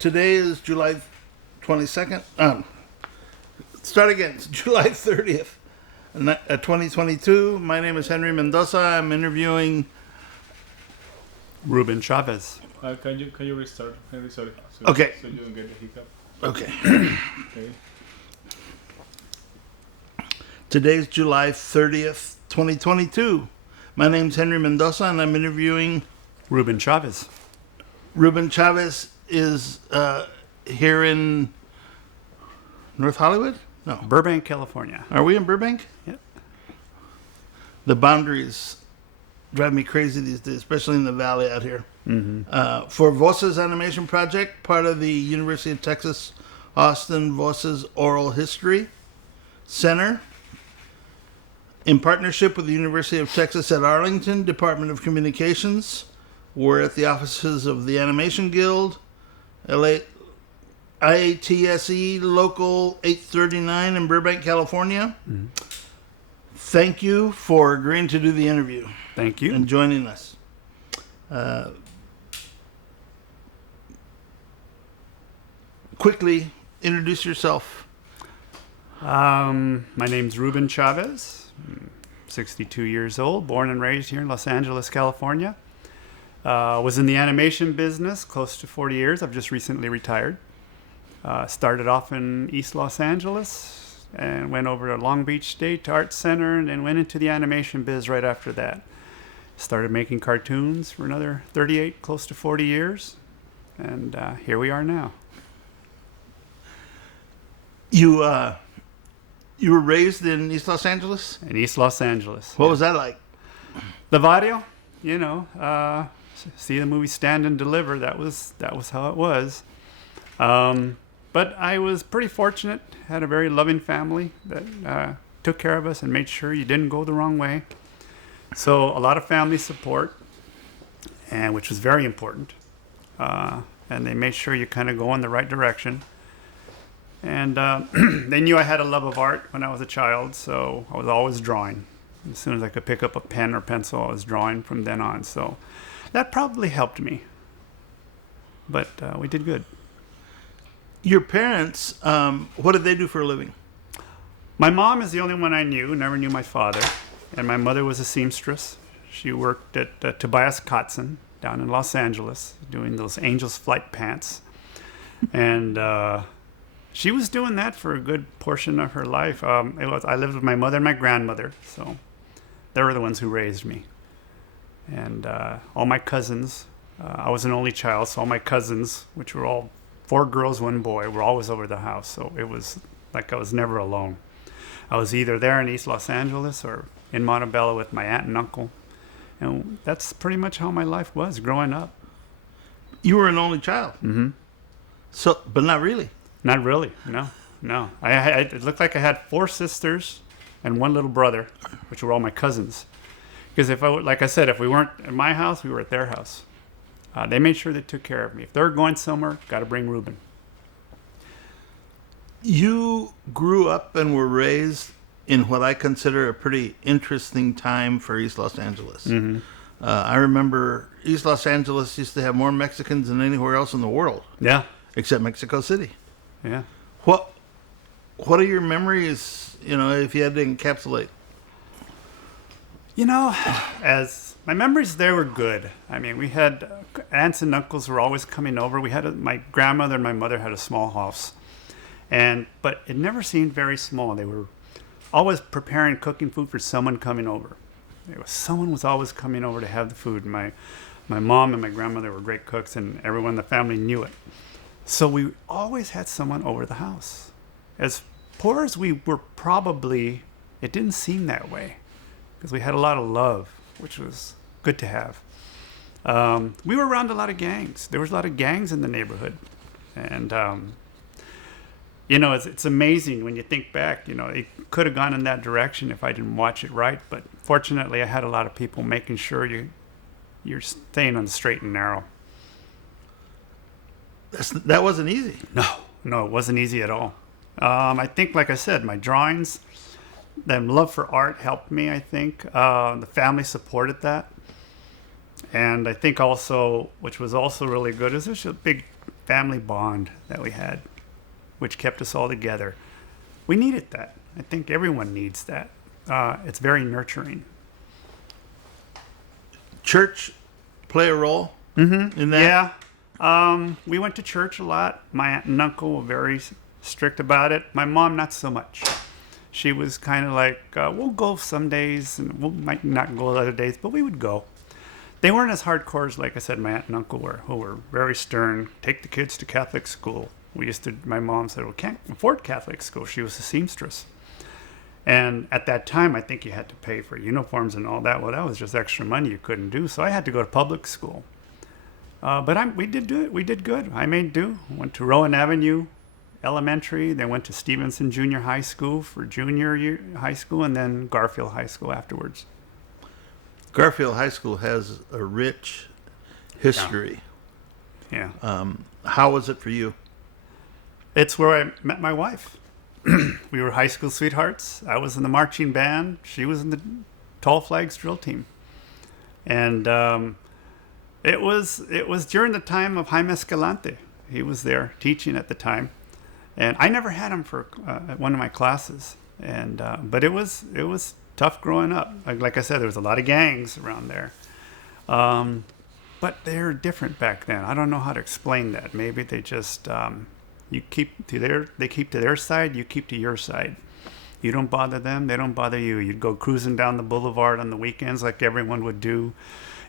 Today is July 22nd. Start again. It's July 30th, 2022. My name is Henry Mendoza. I'm interviewing Ruben Chavez. Can you restart, Henry? Sorry. Okay. So you don't get the hiccup. Okay. Okay. Today's July 30th, 2022. My name's Henry Mendoza, and I'm interviewing Ruben Chavez. Ruben Chavez is here in North Hollywood? No. Burbank, California. Are we in Burbank? Yep. The boundaries drive me crazy these days, especially in the valley out here. Mm-hmm. For Voces animation project, part of the University of Texas Austin Voces Oral History Center, in partnership with the University of Texas at Arlington Department of Communications. We're at the offices of the Animation Guild, IATSE Local 839 in Burbank, California. Mm-hmm. Thank you for agreeing to do the interview. Thank you. And joining us. Quickly introduce yourself. My name's Ruben Chavez. I'm 62 years old, born and raised here in Los Angeles, California. Was in the animation business close to 40 years. I've just recently retired. Started off in East Los Angeles and went over to Long Beach State Art Center and then went into the animation biz right after that. Started making cartoons for another 38, close to 40 years. And here we are now. You were raised in East Los Angeles? In East Los Angeles. What was that like? The barrio, see the movie Stand and Deliver. That was how it was. But I was pretty fortunate. Had a very loving family that took care of us and made sure you didn't go the wrong way. So a lot of family support, and which was very important. And they made sure you kind of go in the right direction. And they knew I had a love of art when I was a child, so I was always drawing. As soon as I could pick up a pen or pencil, I was drawing from then on. So that probably helped me. But we did good. Your parents, what did they do for a living? My mom is the only one I knew, never knew my father. And my mother was a seamstress. She worked at Tobias Kotzen down in Los Angeles, doing those Angel's Flight pants. And she was doing that for a good portion of her life. I lived with my mother and my grandmother, so they were the ones who raised me. And all my cousins, I was an only child, so all my cousins, which were all 4 girls, 1 boy, were always over the house. So it was like I was never alone. I was either there in East Los Angeles or in Montebello with my aunt and uncle. And that's pretty much how my life was growing up. You were an only child? Mm-hmm. So, but not really? Not really, no. It looked like I had 4 sisters and 1 little brother, which were all my cousins. Because like I said, if we weren't at my house, we were at their house. They made sure they took care of me. If they were going somewhere, got to bring Ruben. You grew up and were raised in what I consider a pretty interesting time for East Los Angeles. Mm-hmm. I remember East Los Angeles used to have more Mexicans than anywhere else in the world. Yeah. Except Mexico City. Yeah. What are your memories, if you had to encapsulate? As my memories there were good. I mean, we had aunts and uncles who were always coming over. My grandmother and my mother had a small house. But it never seemed very small. They were always preparing, cooking food for someone coming over. Someone was always coming over to have the food. My mom and my grandmother were great cooks, and everyone in the family knew it. So we always had someone over the house. As poor as we were probably, it didn't seem that way because we had a lot of love, which was good to have. We were around a lot of gangs. There was a lot of gangs in the neighborhood. And, it's amazing when you think back, it could have gone in that direction if I didn't watch it right. But fortunately, I had a lot of people making sure you're staying on the straight and narrow. That wasn't easy. No, it wasn't easy at all. I think, like I said, my drawings, the love for art helped me, I think. The family supported that. And I think also, which was also really good, is there's a big family bond that we had, which kept us all together. We needed that. I think everyone needs that. It's very nurturing. Church play a role in that? Yeah. We went to church a lot. My aunt and uncle were very strict about it. My mom, not so much. She was kind of like, we'll go some days, and we might not go other days, but we would go. They weren't as hardcore as, like I said, my aunt and uncle were, who were very stern. Take the kids to Catholic school. My mom said, we can't afford Catholic school. She was a seamstress. And at that time, I think you had to pay for uniforms and all that. Well, that was just extra money you couldn't do. So I had to go to public school. But we did do it. We did good. I made do. Went to Rowan Avenue Elementary. Then went to Stevenson Junior High School for junior year high school, and then Garfield High School afterwards. Garfield High School has a rich history. Yeah. How was it for you? It's where I met my wife. We were high school sweethearts. I was in the marching band. She was in the Tall Flags drill team. And it was during the time of Jaime Escalante. He was there teaching at the time. And I never had him for one of my classes. And but it was tough growing up. Like I said, there was a lot of gangs around there. But they're different back then. I don't know how to explain that. Maybe they just they keep to their side, you keep to your side. You don't bother them, they don't bother you. You'd go cruising down the boulevard on the weekends like everyone would do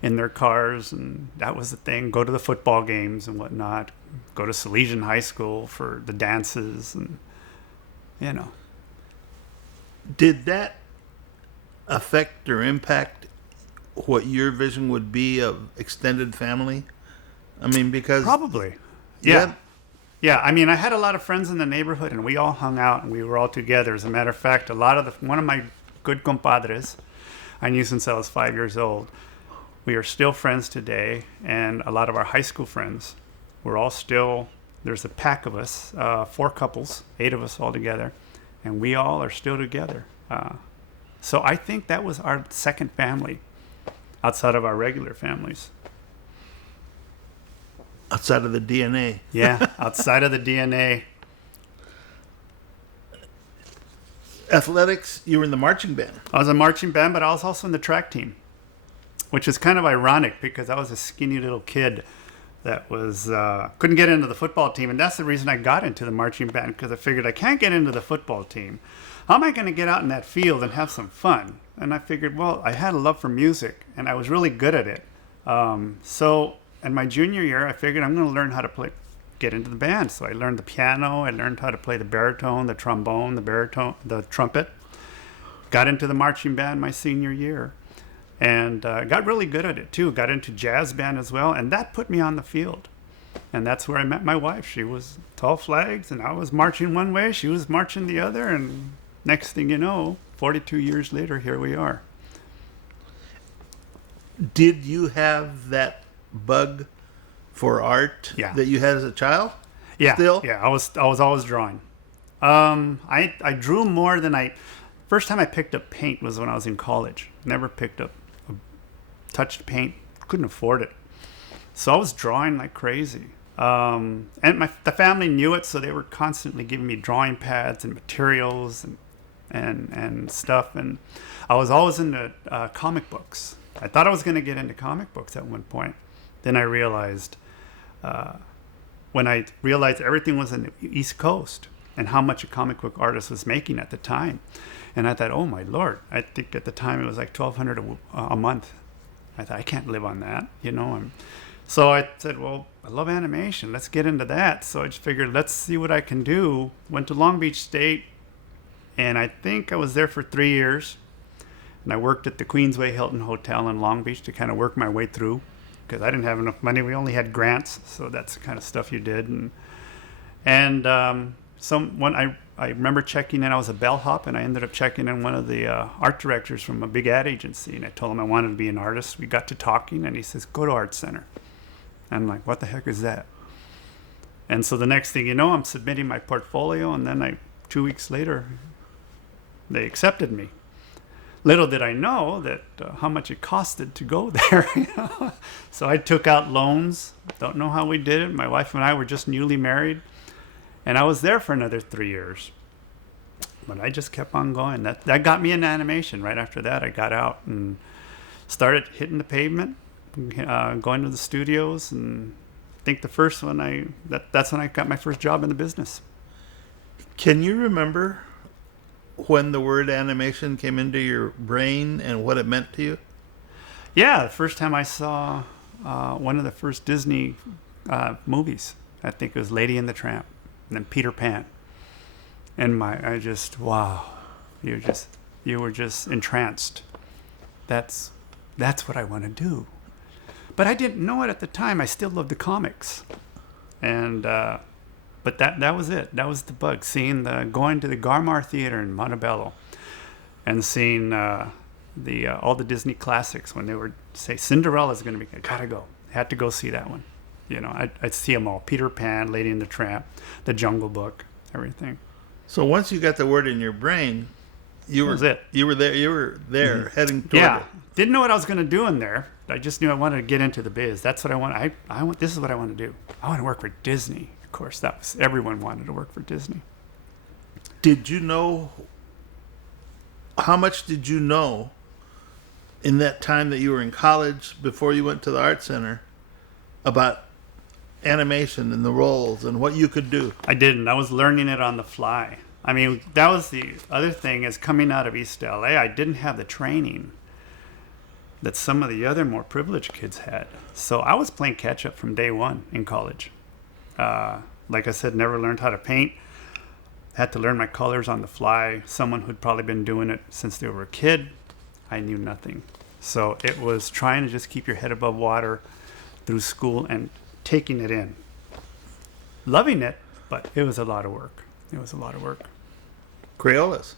in their cars, and that was the thing. Go to the football games and whatnot. Go to Salesian High School for the dances, and Did that affect or impact what your vision would be of extended family? I mean, because probably. Yeah. Yeah, I mean, I had a lot of friends in the neighborhood, and we all hung out, and we were all together. As a matter of fact, one of my good compadres I knew since I was 5 years old. We are still friends today, and a lot of our high school friends, we're all still, there's a pack of us, 4 couples, 8 of us all together, and we all are still together. So I think that was our second family outside of our regular families. outside of the DNA. Yeah, outside of the DNA. Athletics, you were in the marching band. I was in marching band, but I was also in the track team, which is kind of ironic because I was a skinny little kid that was couldn't get into the football team, and that's the reason I got into the marching band, because I figured I can't get into the football team. How am I going to get out in that field and have some fun? And I figured, well, I had a love for music, and I was really good at it. So in my junior year, I figured I'm going to learn how to get into the band. So I learned the piano, I learned how to play the baritone, the trombone, the trumpet. Got into the marching band my senior year. And got really good at it, too. Got into jazz band as well, and that put me on the field. And that's where I met my wife. She was Tall Flags, and I was marching one way, she was marching the other, and next thing you know, 42 years later, here we are. Did you have that bug for art that you had as a child? Yeah, Still? yeah. I was always drawing. I drew more than First time I picked up paint was when I was in college. Never picked up touched paint. Couldn't afford it. So I was drawing like crazy. And the family knew it, so they were constantly giving me drawing pads and materials and stuff. And I was always into comic books. I thought I was going to get into comic books at one point. Then I realized, when I realized everything was in the East Coast and how much a comic book artist was making at the time. And I thought, oh my Lord, I think at the time it was like $1,200 a month. I thought, I can't live on that, So I said, well, I love animation. Let's get into that. So I just figured, let's see what I can do. Went to Long Beach State, and I think I was there for 3 years. And I worked at the Queensway Hilton Hotel in Long Beach to kind of work my way through, because I didn't have enough money. We only had grants, so that's the kind of stuff you did. I remember checking in. I was a bellhop, and I ended up checking in one of the art directors from a big ad agency. And I told him I wanted to be an artist. We got to talking, and he says, go to Art Center. I'm like, what the heck is that? And so the next thing you know, I'm submitting my portfolio, and then 2 weeks later, they accepted me. Little did I know that how much it costed to go there. So I took out loans. Don't know how we did it. My wife and I were just newly married, and I was there for another 3 years. But I just kept on going. That got me into animation. Right after that, I got out and started hitting the pavement, going to the studios, and I think the first one that's when I got my first job in the business. Can you remember when the word animation came into your brain and what it meant to you? Yeah, the first time I saw one of the first Disney movies, I think it was Lady and the Tramp, and then Peter Pan. And wow, you were just entranced. That's what I want to do. But I didn't know it at the time. I still loved the comics, and but that was it. That was the bug. Going to the Garmar Theater in Montebello, and seeing all the Disney classics when they were say Cinderella's going to be. I gotta go. Had to go see that one. I'd see them all: Peter Pan, Lady and the Tramp, The Jungle Book, everything. So once you got the word in your brain, you were there. You were there heading toward it. Didn't know what I was going to do in there. I just knew I wanted to get into the biz. That's what I want. I want. This is what I want to do. I want to work for Disney. Of course, everyone wanted to work for Disney. Did you know? How much did you know in that time that you were in college before you went to the art center about animation and the roles and what you could do? I didn't. I was learning it on the fly. I mean, that was the other thing is coming out of East LA, I didn't have the training that some of the other more privileged kids had. So I was playing catch up from day one in college. Like I said, never learned how to paint. Had to learn my colors on the fly. Someone who'd probably been doing it since they were a kid. I knew nothing. So it was trying to just keep your head above water through school and taking it in. Loving it, but it was a lot of work. Crayolas.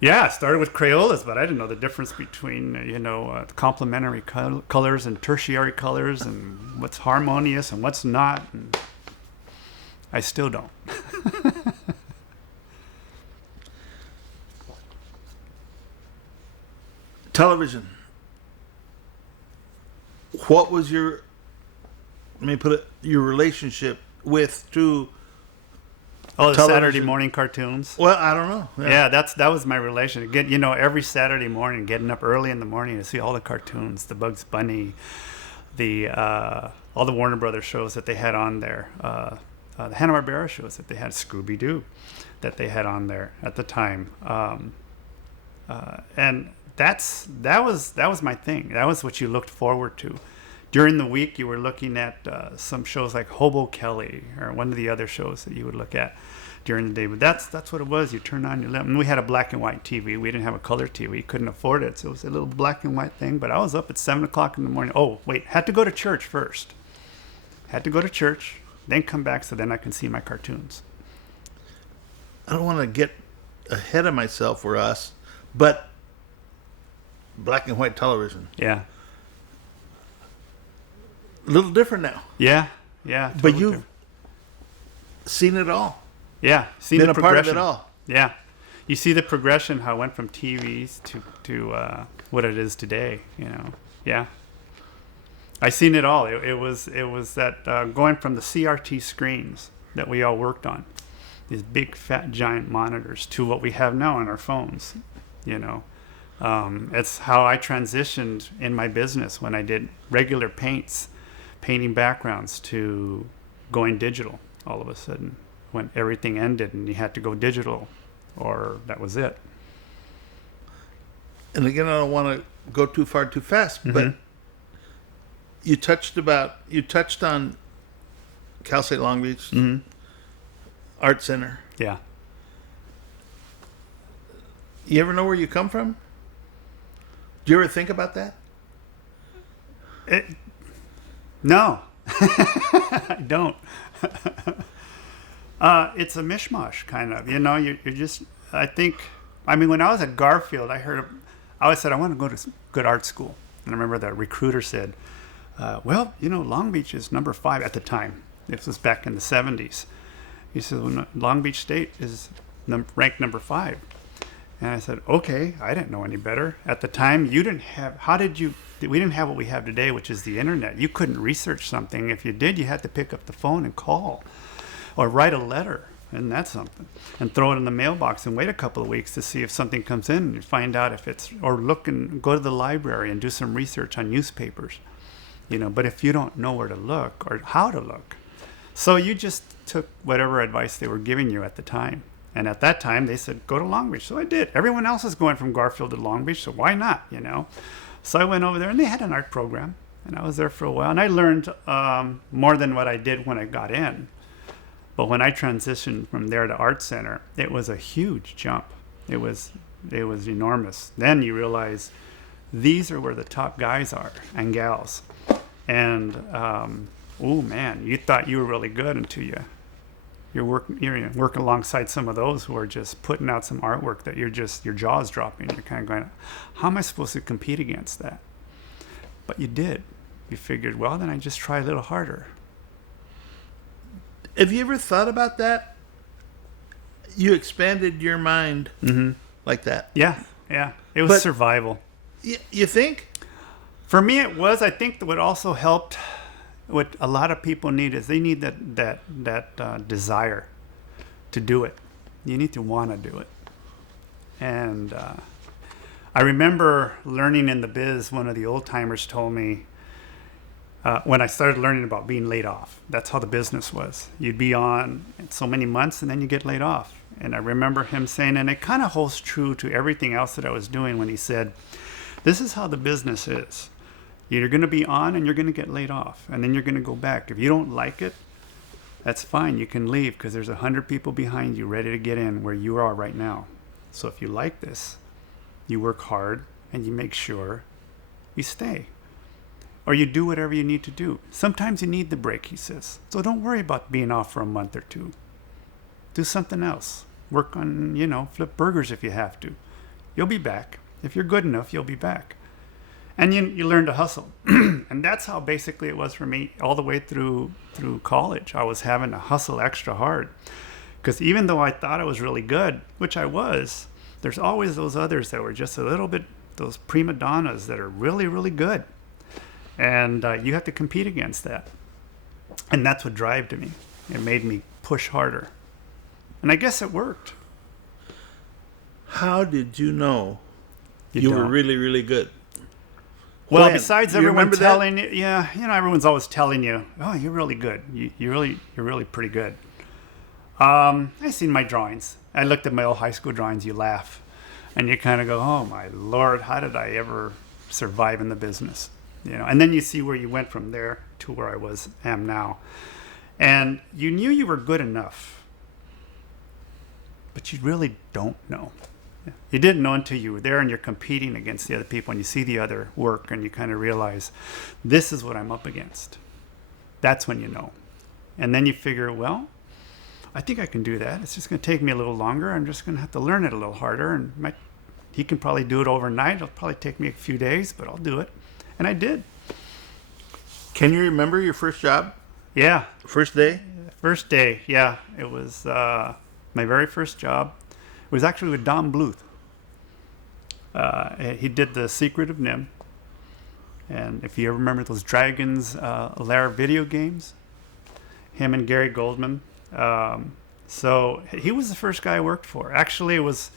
Yeah, I started with Crayolas, but I didn't know the difference between, complementary colors and tertiary colors and what's harmonious and what's not. And I still don't. Television. What was your relationship to Oh, the television? Saturday morning cartoons. Well, I don't know. Yeah, that was my relation. Every Saturday morning, getting up early in the morning to see all the cartoons, the Bugs Bunny, all the Warner Brothers shows that they had on there, the Hanna-Barbera shows that they had, Scooby-Doo, that they had on there at the time, and that was my thing. That was what you looked forward to. During the week, you were looking at some shows like Hobo Kelly or one of the other shows that you would look at during the day. But that's what it was. You turn on your laptop. And we had a black and white TV. We didn't have a color TV. Couldn't afford it. So it was a little black and white thing. But I was up at 7 o'clock in the morning. Oh, wait. Had to go to church first. Then come back so then I can see my cartoons. I don't want to get ahead of myself for us, but black and white television. Yeah. A little different now. Yeah. But you've seen it all. Yeah. Seen Been the a part of progression. it all. Yeah. You see the progression, how it went from TVs to what it is today, Yeah. I seen it all. It was that going from the CRT screens that we all worked on, these big, fat, giant monitors, to what we have now on our phones, It's how I transitioned in my business when I did regular painting backgrounds, to going digital all of a sudden when everything ended and you had to go digital, or that was it. And again, I don't want to go too far too fast, but you touched on Cal State Long Beach Art Center. Yeah. You ever know where you come from? Do you ever think about that? No, I don't. It's a mishmash, kind of. You're just. When I was at Garfield, I always said I want to go to good art school, and I remember the recruiter said, Long Beach is number 5 at the time. This was back in the 70s. He said, Long Beach State is ranked number 5. And I said, okay, I didn't know any better. At the time, we didn't have what we have today, which is the internet. You couldn't research something. If you did, you had to pick up the phone and call or write a letter. Isn't that something? And throw it in the mailbox and wait a couple of weeks to see if something comes in and find out if it's, or look and go to the library and do some research on newspapers. But if you don't know where to look or how to look, so you just took whatever advice they were giving you at the time. And at that time, they said, go to Long Beach. So I did. Everyone else is going from Garfield to Long Beach, so why not, So I went over there, and they had an art program. And I was there for a while. And I learned more than what I did when I got in. But when I transitioned from there to Art Center, it was a huge jump. It was enormous. Then you realize these are where the top guys are and gals. And, oh, man, you thought you were really good until you're working alongside some of those who are just putting out some artwork that your jaw's dropping. You're kind of going, how am I supposed to compete against that? But you did. You figured, well, then I just try a little harder. Have you ever thought about that? You expanded your mind like that. Yeah. It was survival. You think? For me, it was. I think that what also helped, what a lot of people need is they need that desire to do it. You need to want to do it. And I remember learning in the biz, one of the old timers told me, when I started learning about being laid off, that's how the business was. You'd be on so many months and then you get laid off. And I remember him saying, and it kind of holds true to everything else that I was doing, when he said, this is how the business is. You're going to be on and you're going to get laid off, and then you're going to go back. If you don't like it, that's fine. You can leave, because there's 100 people behind you ready to get in where you are right now. So if you like this, you work hard and you make sure you stay. Or you do whatever you need to do. Sometimes you need the break, he says. So don't worry about being off for a month or two. Do something else. Work on, flip burgers if you have to. You'll be back. If you're good enough, you'll be back. And you learn to hustle. And that's how basically it was for me all the way through college. I was having to hustle extra hard. Because even though I thought I was really good, which I was, there's always those others that were just a little bit, those prima donnas that are really, really good. And you have to compete against that. And that's what drove me. It made me push harder. And I guess it worked. How did you know you were really, really good? Well, besides everyone telling you, everyone's always telling you, oh, you're really good. You're really pretty good. I seen my drawings. I looked at my old high school drawings. You laugh, and you kind of go, oh my Lord, how did I ever survive in the business? And then you see where you went from there to where I am now, and you knew you were good enough, but you really don't know. You didn't know until you were there and you're competing against the other people and you see the other work and you kind of realize, this is what I'm up against. That's when you know. And then you figure, well, I think I can do that. It's just going to take me a little longer. I'm just going to have to learn it a little harder. And he can probably do it overnight. It'll probably take me a few days, but I'll do it. And I did. Can you remember your first job? Yeah. First day? First day, yeah. It was my very first job. It was actually with Don Bluth. He did The Secret of Nim. And if you ever remember those Dragon's Lair video games, him and Gary Goldman. So he was the first guy I worked for. Actually, it was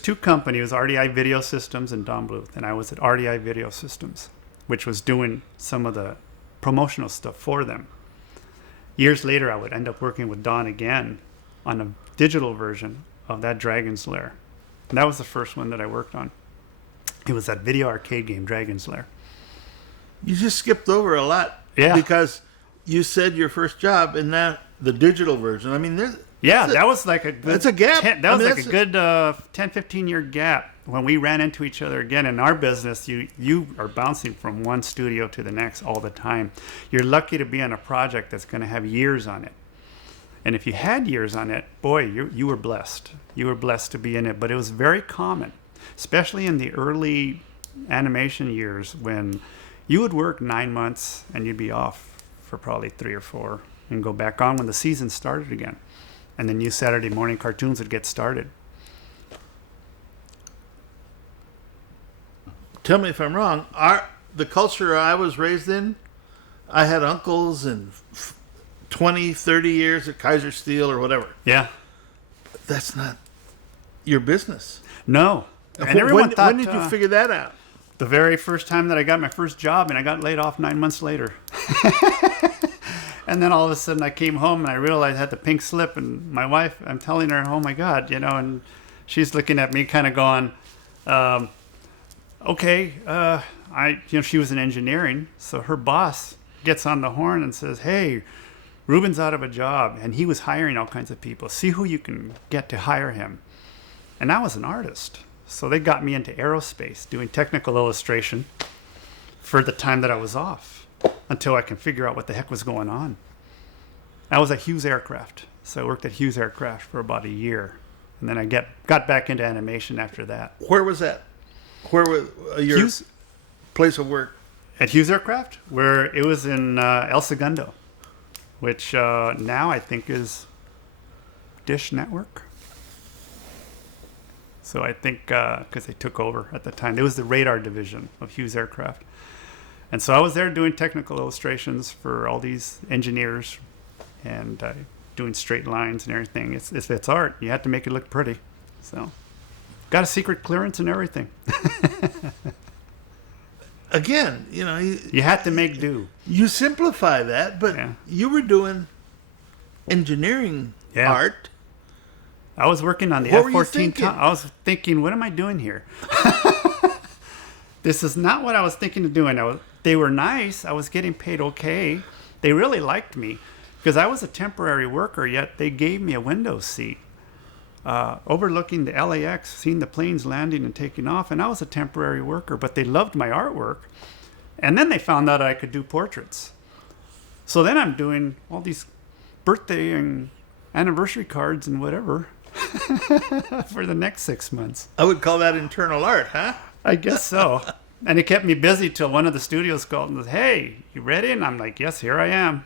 two companies. It was RDI Video Systems and Don Bluth. And I was at RDI Video Systems, which was doing some of the promotional stuff for them. Years later, I would end up working with Don again on a digital version of that Dragon's Lair. And that was the first one that I worked on. It was that video arcade game, Dragon's Lair. You just skipped over a lot. Yeah. Because you said your first job and now the digital version. I mean, that was like a good... That's a gap. That was like a good 10, 15-year gap when we ran into each other again. In our business, you are bouncing from one studio to the next all the time. You're lucky to be on a project that's going to have years on it. And if you had years on it, boy, you were blessed. You were blessed to be in it. But it was very common, especially in the early animation years, when you would work 9 months and you'd be off for probably 3 or 4 and go back on when the season started again. And the new Saturday morning cartoons would get started. tell me if I'm wrong. The culture I was raised in, I had uncles and 20, 30 years at Kaiser Steel or whatever. Yeah. That's not your business. No. And everyone thought, when did you figure that out? The very first time that I got my first job, and I got laid off 9 months later. And then all of a sudden I came home and I realized I had the pink slip, and my wife, I'm telling her, oh my God, and she's looking at me kind of going, okay, she was in engineering. So her boss gets on the horn and says, hey, Ruben's out of a job, and he was hiring all kinds of people. See who you can get to hire him. And I was an artist. So they got me into aerospace, doing technical illustration for the time that I was off, until I can figure out what the heck was going on. I was at Hughes Aircraft. So I worked at Hughes Aircraft for about a year. And then I got back into animation after that. Where was that? Where was your place of work? At Hughes Aircraft, where it was in El Segundo, which now I think is Dish Network. So I think because they took over at the time. It was the radar division of Hughes Aircraft. And so I was there doing technical illustrations for all these engineers and doing straight lines and everything. It's art. You have to make it look pretty. So got a secret clearance and everything. Again, you had to make do. You simplify that, but you were doing engineering art. I was working on the What were you F-14. thinking? I was thinking, what am I doing here? This is not what I was thinking of doing. They were nice. I was getting paid okay. They really liked me because I was a temporary worker, yet they gave me a window seat overlooking the LAX, seeing the planes landing and taking off, and I was a temporary worker, but they loved my artwork. And then they found out I could do portraits. So then I'm doing all these birthday and anniversary cards and whatever for the next 6 months. I would call that internal art, huh? I guess so. And it kept me busy till one of the studios called and said, hey, you ready? And I'm like, yes, here I am.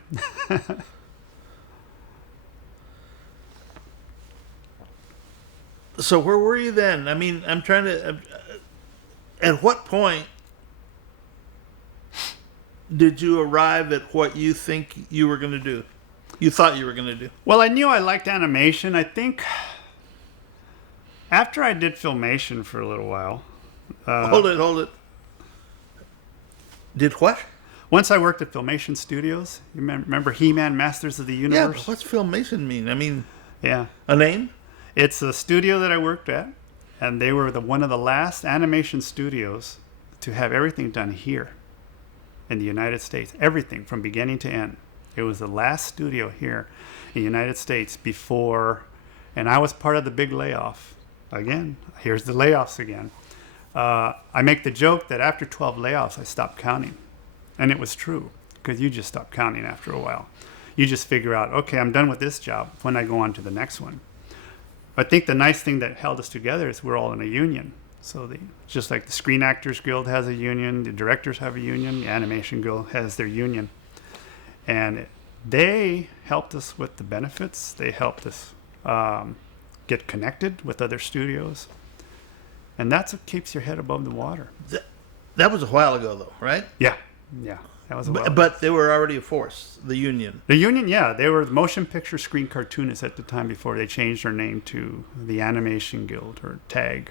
So where were you then? I mean, I'm trying to... at what point did you arrive at what you think you were going to do? You thought you were going to do? Well, I knew I liked animation. I think after I did Filmation for a little while... Hold it. Did what? Once I worked at Filmation Studios. You remember He-Man Masters of the Universe? Yeah, but what's Filmation mean? I mean, yeah, a name? It's a studio that I worked at, and they were one of the last animation studios to have everything done here in the United States. Everything from beginning to end. It was the last studio here in the United States before, and I was part of the big layoff. Again, here's the layoffs again. I make the joke that after 12 layoffs, I stopped counting. And it was true, because you just stop counting after a while. You just figure out, okay, I'm done with this job when I go on to the next one. I think the nice thing that held us together is we're all in a union. So just like the Screen Actors Guild has a union, the directors have a union, the Animation Guild has their union. And they helped us with the benefits. They helped us get connected with other studios. And that's what keeps your head above the water. That was a while ago, though, right? Yeah. That was a while ago. But they were already a force, the union. The union, yeah. They were motion picture screen cartoonists at the time before they changed their name to the Animation Guild or TAG.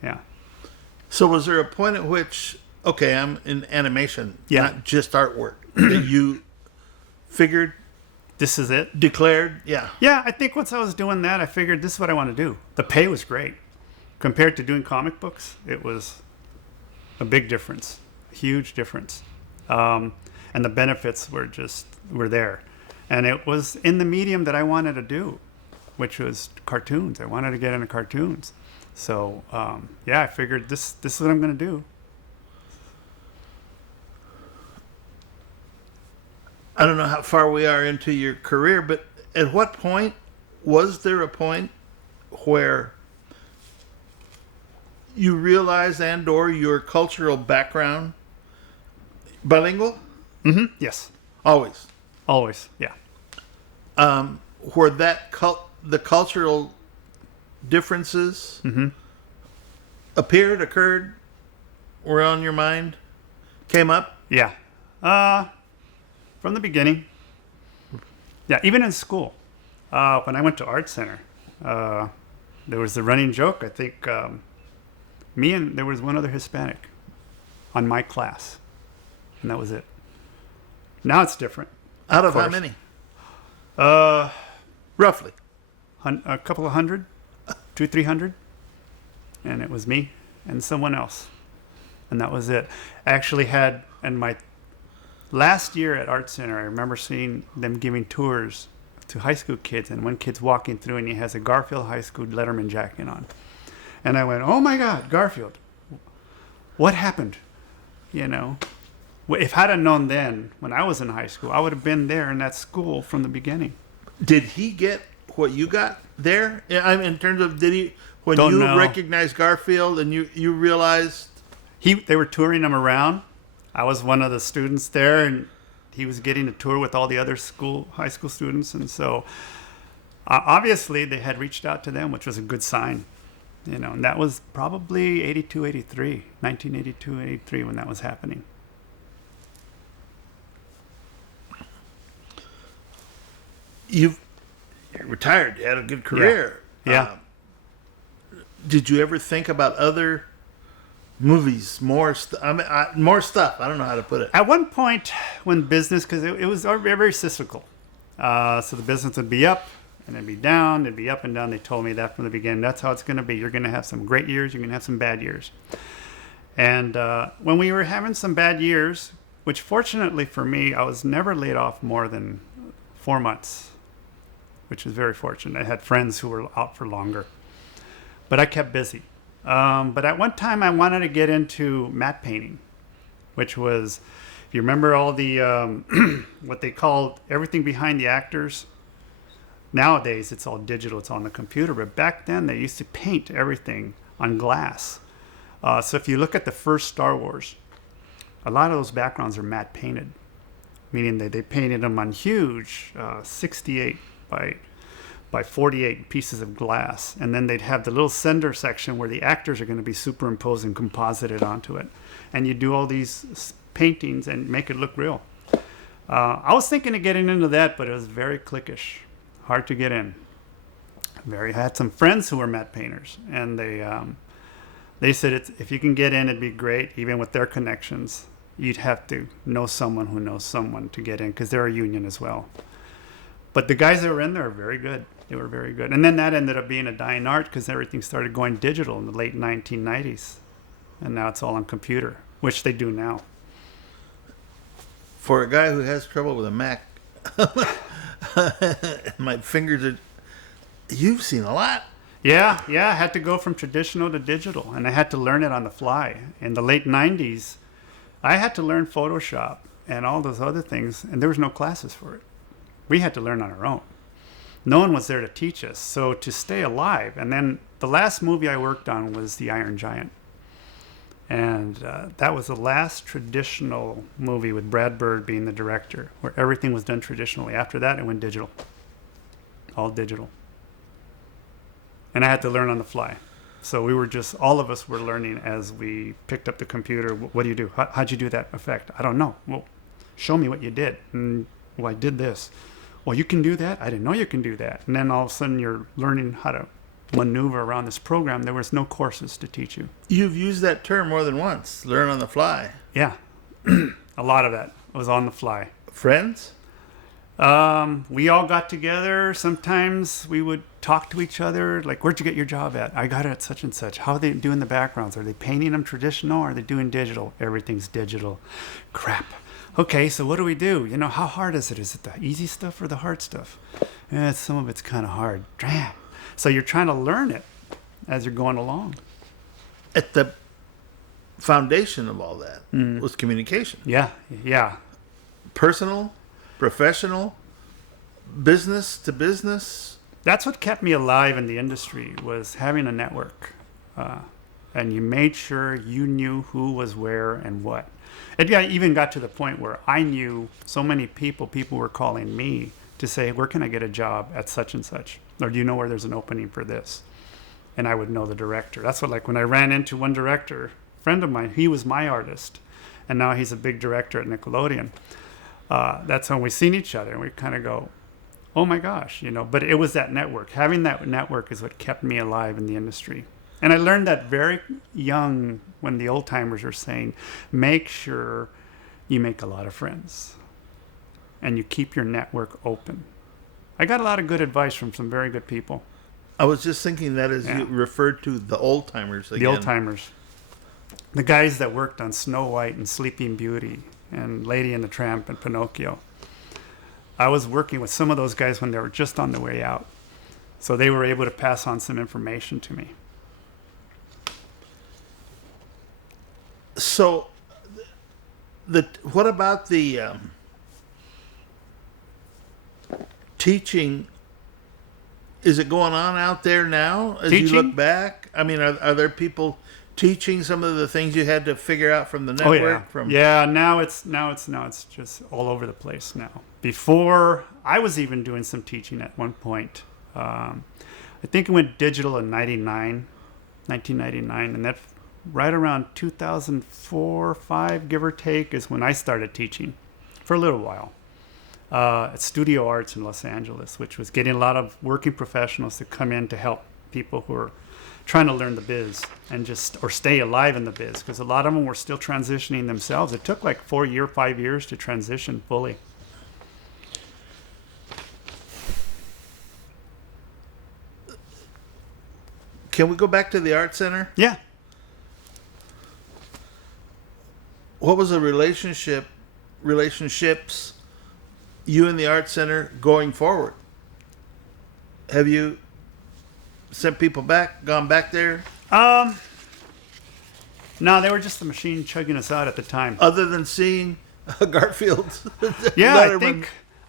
Yeah. So was there a point at which, okay, I'm in animation, not just artwork, that you figured... This is it? Declared, yeah. Yeah, I think once I was doing that, I figured this is what I want to do. The pay was great. Compared to doing comic books, it was a big difference, a huge difference. And the benefits were there. And it was in the medium that I wanted to do, which was cartoons. I wanted to get into cartoons. So, I figured this is what I'm going to do. I don't know how far we are into your career, but at what point, was there a point where you realize or your cultural background, bilingual? Mm-hmm. Yes. Always, yeah. Where the cultural differences occurred were on your mind? Came up? Yeah. From the beginning. Yeah, even in school. When I went to Art Center, there was the running joke. I think me and there was one other Hispanic on my class, and that was it. Now it's different. Out of how course. many? Roughly. A couple of hundred, 200-300. And it was me and someone else. And that was it. I actually had, in my last year at Art Center, I remember seeing them giving tours to high school kids, and one kid's walking through and he has a Garfield High School Letterman jacket on. And I went, oh my God, Garfield, what happened? You know, if I'd have known then, when I was in high school, I would have been there in that school from the beginning. Did he get what you got there? Yeah, I mean, in terms of, did he, when Don't you know. recognized Garfield and you realized? They were touring him around. I was one of the students there, and he was getting a tour with all the other high school students. And so obviously they had reached out to them, which was a good sign. You know, and that was probably 1982, 83 when that was happening. You're retired. You had a good career. Yeah. Did you ever think about other movies, more stuff? I don't know how to put it. At one point, when business, because it was very cyclical, so the business would be up and it'd be down, it'd be up and down. They told me that from the beginning. That's how it's going to be. You're going to have some great years. You're going to have some bad years. And when we were having some bad years, which fortunately for me, I was never laid off more than 4 months, which was very fortunate. I had friends who were out for longer, but I kept busy. But at one time, I wanted to get into matte painting, which was, if you remember all the, what they called everything behind the actors. Nowadays, it's all digital, it's on the computer. But back then, they used to paint everything on glass. So if you look at the first Star Wars, a lot of those backgrounds are matte painted, meaning they painted them on huge 68 by 48 pieces of glass, and then they'd have the little center section where the actors are going to be superimposed and composited onto it, and you do all these paintings and make it look real. I was thinking of getting into that, but it was very cliquish, hard to get in. I had some friends who were matte painters, and they said if you can get in, it'd be great. Even with their connections, you'd have to know someone who knows someone to get in, because they're a union as well. But the guys that were in there are very good. They were very good. And then that ended up being a dying art because everything started going digital in the late 1990s. And now it's all on computer, which they do now. For a guy who has trouble with a Mac, my fingers are... You've seen a lot. Yeah. I had to go from traditional to digital, and I had to learn it on the fly. In the late 90s, I had to learn Photoshop and all those other things, and there was no classes for it. We had to learn on our own. No one was there to teach us. So to stay alive, and then the last movie I worked on was The Iron Giant. And that was the last traditional movie with Brad Bird being the director, where everything was done traditionally. After that, it went digital. All digital. And I had to learn on the fly. So we were all of us were learning as we picked up the computer. What do you do? How'd you do that effect? I don't know. Well, show me what you did. Well, I did this. Well, you can do that? I didn't know you can do that. And then all of a sudden you're learning how to maneuver around this program. There was no courses to teach you. You've used that term more than once, learn on the fly. Yeah. A lot of that was on the fly. Friends? We all got together. Sometimes we would talk to each other. Like, where'd you get your job at? I got it at such and such. How are they doing the backgrounds? Are they painting them traditional or are they doing digital? Everything's digital. Crap. Okay, so what do we do? You know, how hard is it? Is it the easy stuff or the hard stuff? Some of it's kind of hard. So you're trying to learn it as you're going along. At the foundation of all that was communication. Yeah. Personal, professional, business to business. That's what kept me alive in the industry, was having a network. And you made sure you knew who was where and what. It even got to the point where I knew so many people were calling me to say, where can I get a job at such and such? Or do you know where there's an opening for this? And I would know the director. That's what, like, when I ran into one director friend of mine. He was my artist, and now he's a big director at Nickelodeon. That's when we seen each other, and we kind of go, oh my gosh, you know. But it was that network. Having that network is what kept me alive in the industry. And I learned that very young when the old timers were saying, make sure you make a lot of friends and you keep your network open. I got a lot of good advice from some very good people. I was just thinking that as you referred to the old timers again. The old timers. The guys that worked on Snow White and Sleeping Beauty and Lady and the Tramp and Pinocchio. I was working with some of those guys when they were just on the way out. So they were able to pass on some information to me. So, what about the teaching? Is it going on out there now as you look back? I mean, are there people teaching some of the things you had to figure out from the network? Now it's just all over the place now. Before, I was even doing some teaching at one point. I think it went digital in 1999, and that right around 2004, 5, give or take, is when I started teaching for a little while at Studio Arts in Los Angeles, which was getting a lot of working professionals to come in to help people who are trying to learn the biz and or stay alive in the biz, because a lot of them were still transitioning themselves. It took like 5 years to transition fully. Can we go back to the art center? Yeah. What was the relationships you and the art center going forward? Have you sent people back, gone back there? No, they were just the machine chugging us out at the time. Other than seeing Garfield? Yeah, I think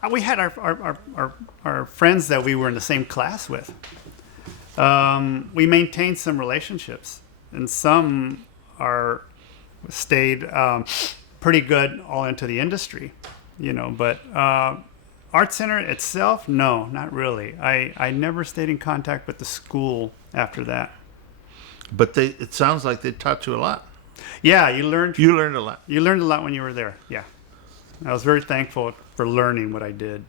we had our friends that we were in the same class with. We maintained some relationships, and some stayed pretty good all into the industry, you know. But Art Center itself, no, not really. I never stayed in contact with the school after that. But it sounds like they taught you a lot. Yeah, you learned a lot. You learned a lot when you were there. Yeah, I was very thankful for learning what I did.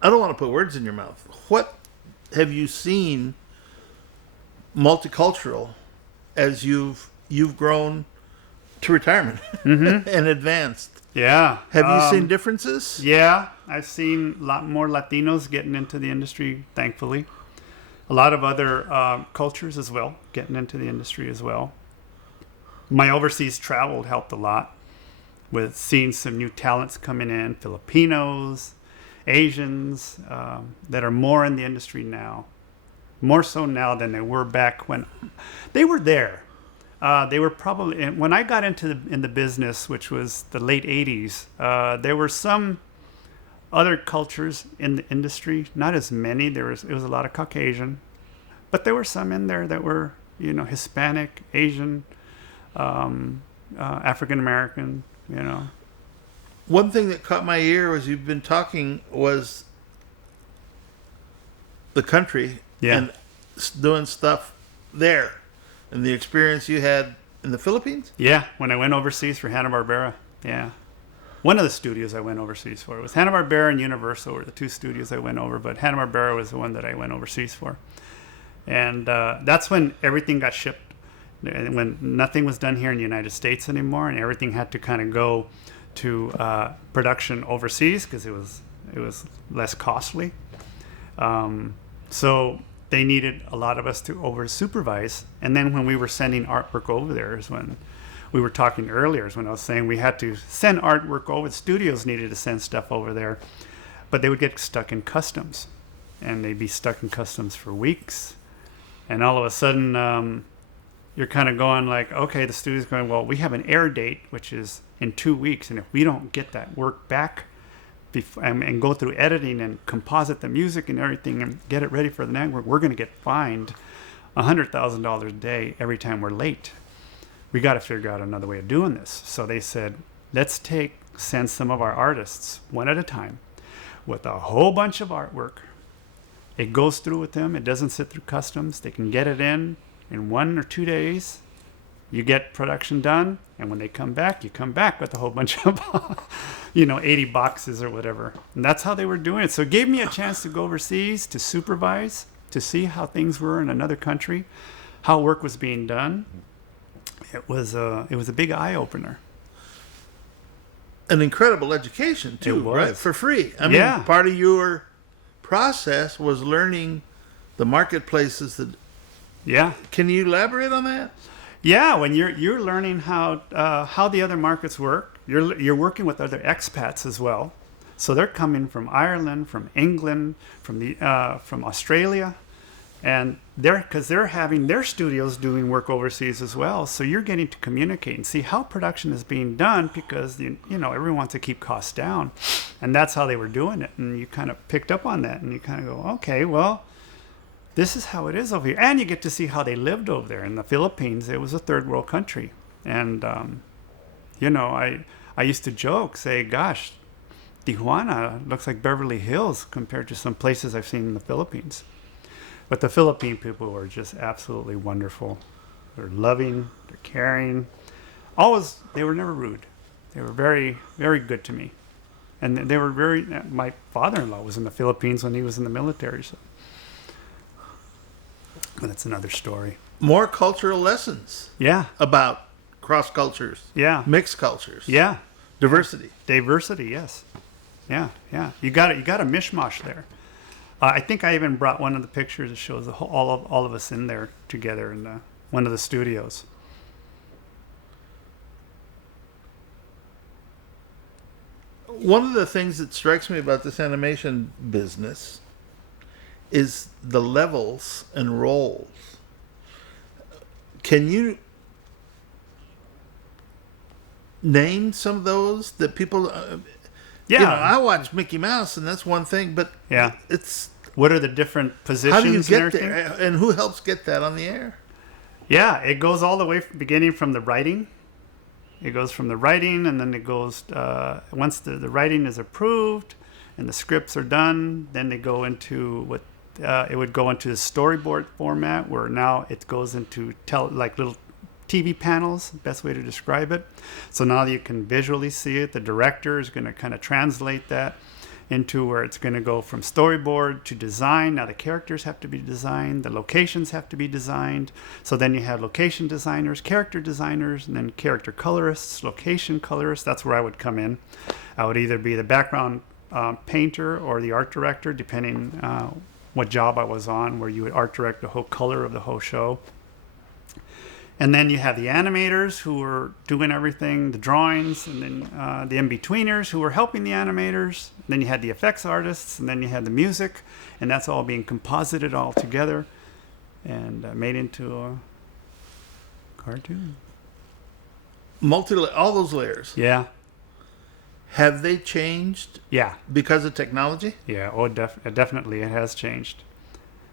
I don't want to put words in your mouth. What have you seen multicultural as you've grown to retirement and advanced? Yeah. Have you seen differences? Yeah, I've seen a lot more Latinos getting into the industry, thankfully. A lot of other cultures as well, getting into the industry as well. My overseas travel helped a lot with seeing some new talents coming in, Filipinos, Asians that are more in the industry now, more so now than they were back when they were there. They were probably, when I got into the business, which was the late 80s, there were some other cultures in the industry, not as many. It was a lot of Caucasian, but there were some in there that were, you know, Hispanic, Asian, African American, you know. One thing that caught my ear as you've been talking was the country and doing stuff there, and the experience you had in the Philippines. Yeah, when I went overseas for Hanna-Barbera. Yeah, one of the studios I went overseas for. It was Hanna-Barbera and Universal were the two studios I went over, but Hanna-Barbera was the one that I went overseas for. And that's when everything got shipped, when nothing was done here in the United States anymore, and everything had to kind of go to production overseas because it was less costly. So they needed a lot of us to over supervise. And then when we were sending artwork over there is when we were talking earlier, is when I was saying we had to send artwork over. Studios needed to send stuff over there, but they would get stuck in customs, and they'd be stuck in customs for weeks. And all of a sudden, you're kind of going like, okay, the studio's going, well, we have an air date, which is in 2 weeks. And if we don't get that work back and go through editing and composite the music and everything and get it ready for the network, we're going to get fined $100,000 a day every time we're late. We got to figure out another way of doing this. So they said, let's send some of our artists one at a time. with a whole bunch of artwork. It goes through with them. It doesn't sit through customs. They can get it in 1 or 2 days. You get production done, and when they come back, you come back with a whole bunch of, 80 boxes or whatever. And that's how they were doing it. So it gave me a chance to go overseas, to supervise, to see how things were in another country, how work was being done. It was a big eye opener. An incredible education too, It was. right? For free. I mean, part of your process was learning the marketplaces that. Yeah. Can you elaborate on that? Yeah, when you're learning how the other markets work, you're working with other expats as well. So they're coming from Ireland, from England, from Australia, and they're having their studios doing work overseas as well. So you're getting to communicate and see how production is being done, because everyone wants to keep costs down, and that's how they were doing it. And you kind of picked up on that, and you kind of go, okay, well, this is how it is over here. And you get to see how they lived over there. In the Philippines, it was a third world country. And, I used to joke, say, gosh, Tijuana looks like Beverly Hills compared to some places I've seen in the Philippines. But the Philippine people were just absolutely wonderful. They're loving, they're caring. They were never rude. They were very, very good to me. And they were my father-in-law was in the Philippines when he was in the military, so. But that's another story. More cultural lessons. Yeah. About cross cultures. Yeah. Mixed cultures. Yeah. Diversity. Diversity, yes. Yeah, yeah. You got a mishmash there. I think I even brought one of the pictures that shows all of us in there together in one of the studios. One of the things that strikes me about this animation business is the levels and roles. Can you name some of those that people? Yeah, I watch Mickey Mouse, and that's one thing. But yeah, it's what are the different positions? How do you and get everything? there? And who helps get that on the air? Yeah, it goes all the way beginning from the writing. It goes from the writing, and then it goes once the writing is approved and the scripts are done. Then they go into what. It would go into the storyboard format, where now it goes into like little TV panels, best way to describe it. So now you can visually see it. The director is going to kind of translate that into where it's going to go from storyboard to design. Now the characters have to be designed, the locations have to be designed. So then you have location designers, character designers, and then character colorists, location colorists. That's where I would come in. I would either be the background painter or the art director, depending what job I was on, where you would art direct the whole color of the whole show. And then you have the animators who were doing everything, the drawings, and then the in-betweeners who were helping the animators. And then you had the effects artists, and then you had the music, and that's all being composited all together and made into a cartoon. All those layers. Yeah. Have they changed? Yeah. Because of technology? Yeah. Oh, definitely, it has changed.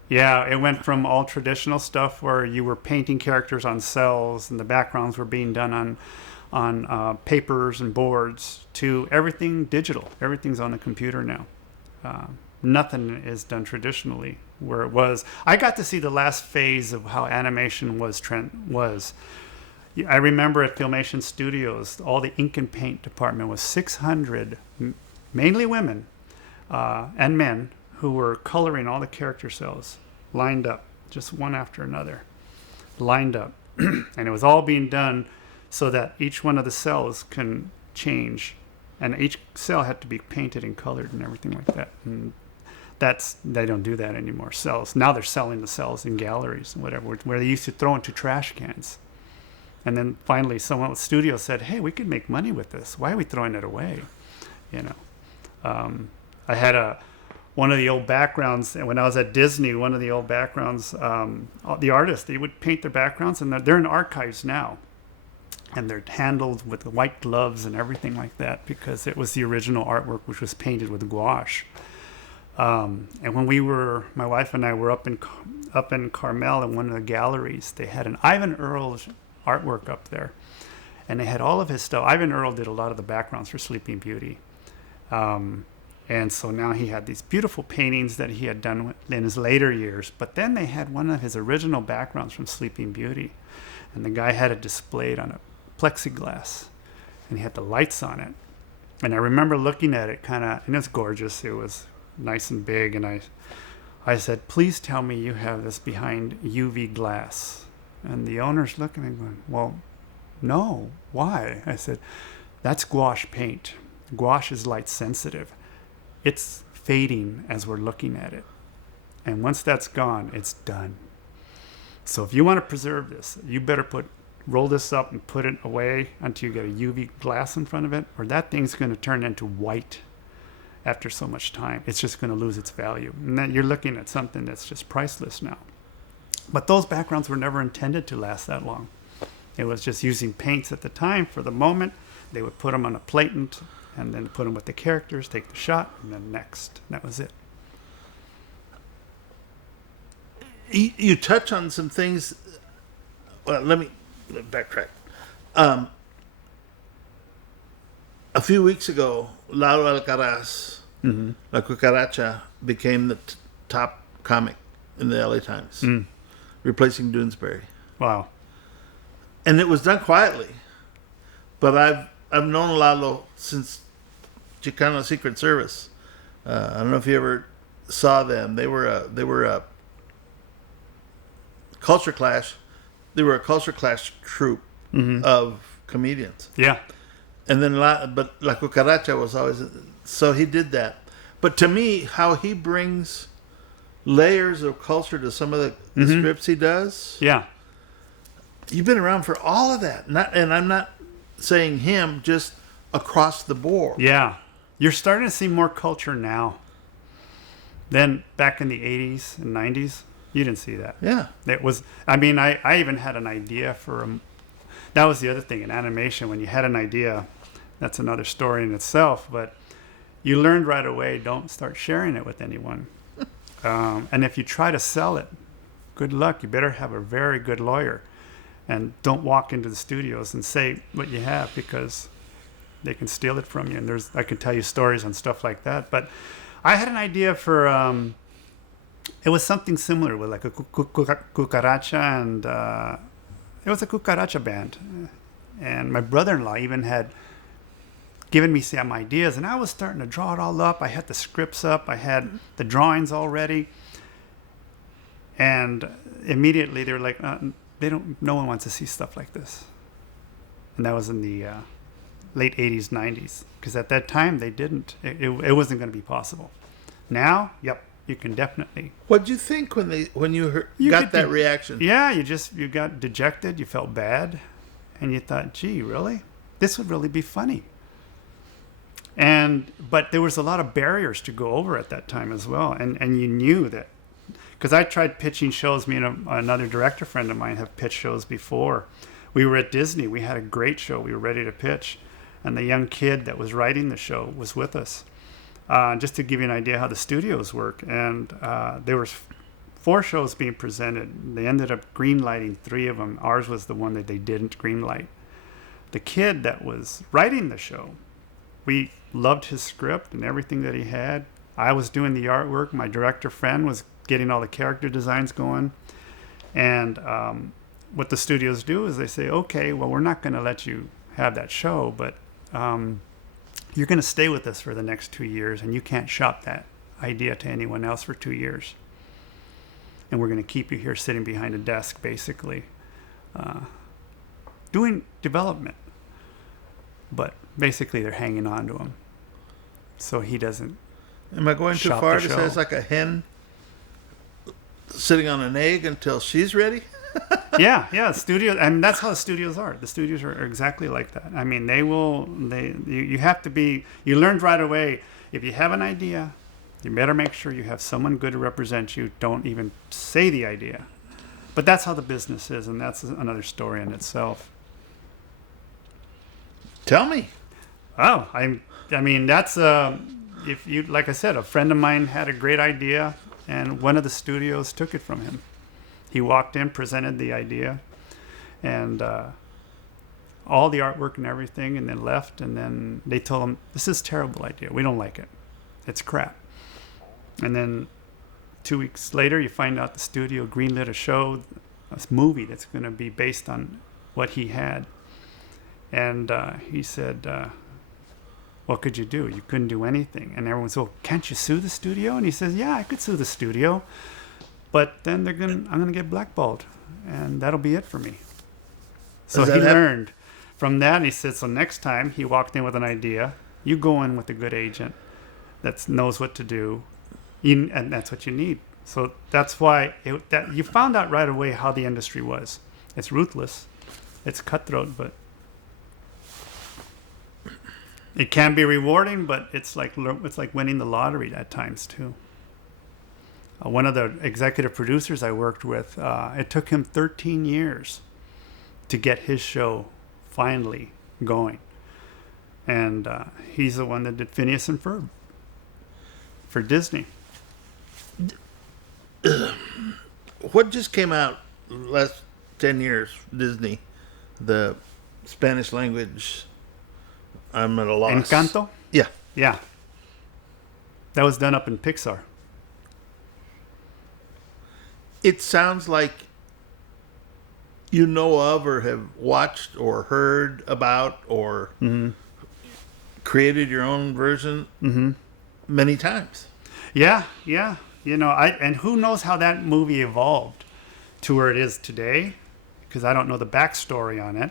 Yeah, it went from all traditional stuff where you were painting characters on cells and the backgrounds were being done on papers and boards to everything digital. Everything's on the computer now. Nothing is done traditionally where it was. I got to see the last phase of how animation was. I remember at Filmation Studios, all the ink and paint department was 600, mainly women and men, who were coloring all the character cells, lined up, just one after another, lined up. And it was all being done so that each one of the cells can change. And each cell had to be painted and colored and everything like that. And they don't do that anymore, cells. Now they're selling the cells in galleries and whatever, where they used to throw into trash cans. And then finally someone at the studio said, hey, we could make money with this. Why are we throwing it away? I had one of the old backgrounds, and when I was at Disney, one of the old backgrounds, the artists, they would paint their backgrounds, and they're in archives now. And they're handled with white gloves and everything like that, because it was the original artwork, which was painted with gouache. And when my wife and I were up in Carmel in one of the galleries, they had an Ivan Earle artwork up there, and they had all of his stuff. Ivan Earle did a lot of the backgrounds for Sleeping Beauty. And so now he had these beautiful paintings that he had done in his later years. But then they had one of his original backgrounds from Sleeping Beauty. And the guy had it displayed on a plexiglass. And he had the lights on it. And I remember looking at it and it's gorgeous. It was nice and big. And I said, please tell me you have this behind UV glass. And the owner's looking and going, well, no, why? I said, that's gouache paint. Gouache is light sensitive. It's fading as we're looking at it. And once that's gone, it's done. So if you want to preserve this, you better roll this up and put it away until you get a UV glass in front of it, or that thing's going to turn into white after so much time. It's just going to lose its value. And then you're looking at something that's just priceless now. But those backgrounds were never intended to last that long. It was just using paints at the time for the moment. They would put them on a plate and then put them with the characters, take the shot, and then next. And that was it. You touch on some things. Well, let me backtrack. A few weeks ago, Lalo Alcaraz, La Cucaracha, became the top comic in the LA Times, replacing Doonesbury. Wow. And it was done quietly. But I've known Lalo since Chicano Secret Service. I don't know if you ever saw them. They were a culture clash. They were a culture clash troupe of comedians. Yeah. And then but La Cucaracha was always, so he did that. But to me, how he brings layers of culture to some of the scripts he does. Yeah. You've been around for all of that. And I'm not saying him, just across the board. Yeah. You're starting to see more culture now than back in the 80s and 90s. You didn't see that. Yeah. It was, I even had an idea for that was the other thing in animation. When you had an idea, that's another story in itself. But you learned right away, don't start sharing it with anyone. And if you try to sell it, good luck. You better have a very good lawyer. And don't walk into the studios and say what you have, because they can steal it from you. And I could tell you stories on stuff like that. But I had an idea for, it was something similar with like a cucaracha, and it was a cucaracha band. And my brother-in-law even had given me some ideas, and I was starting to draw it all up. I had the scripts up. I had the drawings all ready. And immediately they were like, no one wants to see stuff like this. And that was in the late 80s, 90s. Because at that time, they didn't. It wasn't going to be possible. Now, yep, you can definitely. What'd you think when you got that reaction? Yeah, you got dejected. You felt bad. And you thought, gee, really? This would really be funny. But there was a lot of barriers to go over at that time as well. And you knew that. Because I tried pitching shows. Me and another director friend of mine have pitched shows before. We were at Disney. We had a great show. We were ready to pitch. And the young kid that was writing the show was with us. Just to give you an idea how the studios work. And there was 4 shows being presented. They ended up greenlighting 3 of them. Ours was the one that they didn't greenlight. The kid that was writing the show, we loved his script and everything that he had. I was doing the artwork. My director friend was getting all the character designs going. And what the studios do is they say, okay, well, we're not going to let you have that show, but you're going to stay with us for the next 2 years, and you can't shop that idea to anyone else for 2 years. And we're going to keep you here sitting behind a desk, basically, doing development. But basically, they're hanging on to him. So he doesn't. Am I going too far to say it's like a hen sitting on an egg until she's ready? yeah. Studio, and that's how the studios are. The studios are exactly like that. I mean, you have to be. You learned right away. If you have an idea, you better make sure you have someone good to represent you. Don't even say the idea. But that's how the business is, and that's another story in itself. Tell me. Oh, I mean, that's if you, like I said, a friend of mine had a great idea, and one of the studios took it from him. He walked in, presented the idea, and all the artwork and everything, and then left. And then they told him, "This is a terrible idea. We don't like it." it's crap. And then 2 weeks later, you find out the studio greenlit a show, a movie that's going to be based on what he had. And he said, what could you do? You couldn't do anything. And everyone's, oh, can't you sue the studio? And he says, yeah, I could sue the studio, but then I'm going to get blackballed, and that'll be it for me. So he learned from that. And he said, so next time he walked in with an idea, you go in with a good agent that knows what to do, and that's what you need. So that's why that you found out right away how the industry was. It's ruthless, it's cutthroat, but it can be rewarding. But it's like winning the lottery at times too. One of the executive producers I worked with, it took him 13 years to get his show finally going, and he's the one that did Phineas and Ferb for Disney. What just came out last 10 years, Disney, the Spanish language, I'm at a loss. Encanto? Yeah. Yeah. That was done up in Pixar. It sounds like you know of or have watched or heard about or created your own version many times. Yeah. You know, and who knows how that movie evolved to where it is today, because I don't know the backstory on it.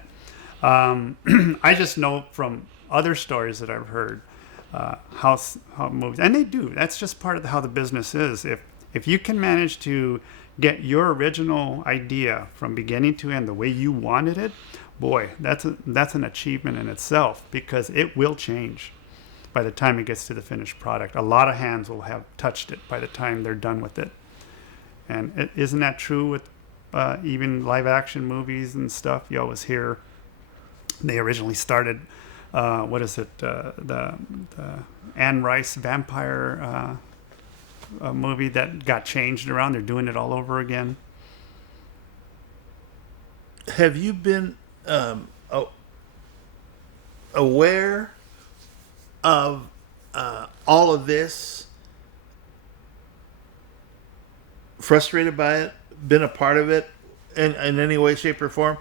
I just know from other stories that I've heard how movies, and they do. That's just part of how the business is. If you can manage to get your original idea from beginning to end the way you wanted it, boy, that's an achievement in itself, because it will change by the time it gets to the finished product. A lot of hands will have touched it by the time they're done with it. And isn't that true with even live action movies and stuff? You always hear they originally started, the Anne Rice vampire movie that got changed around. They're doing it all over again. Have you been aware of all of this, frustrated by it, been a part of it in any way, shape, or form?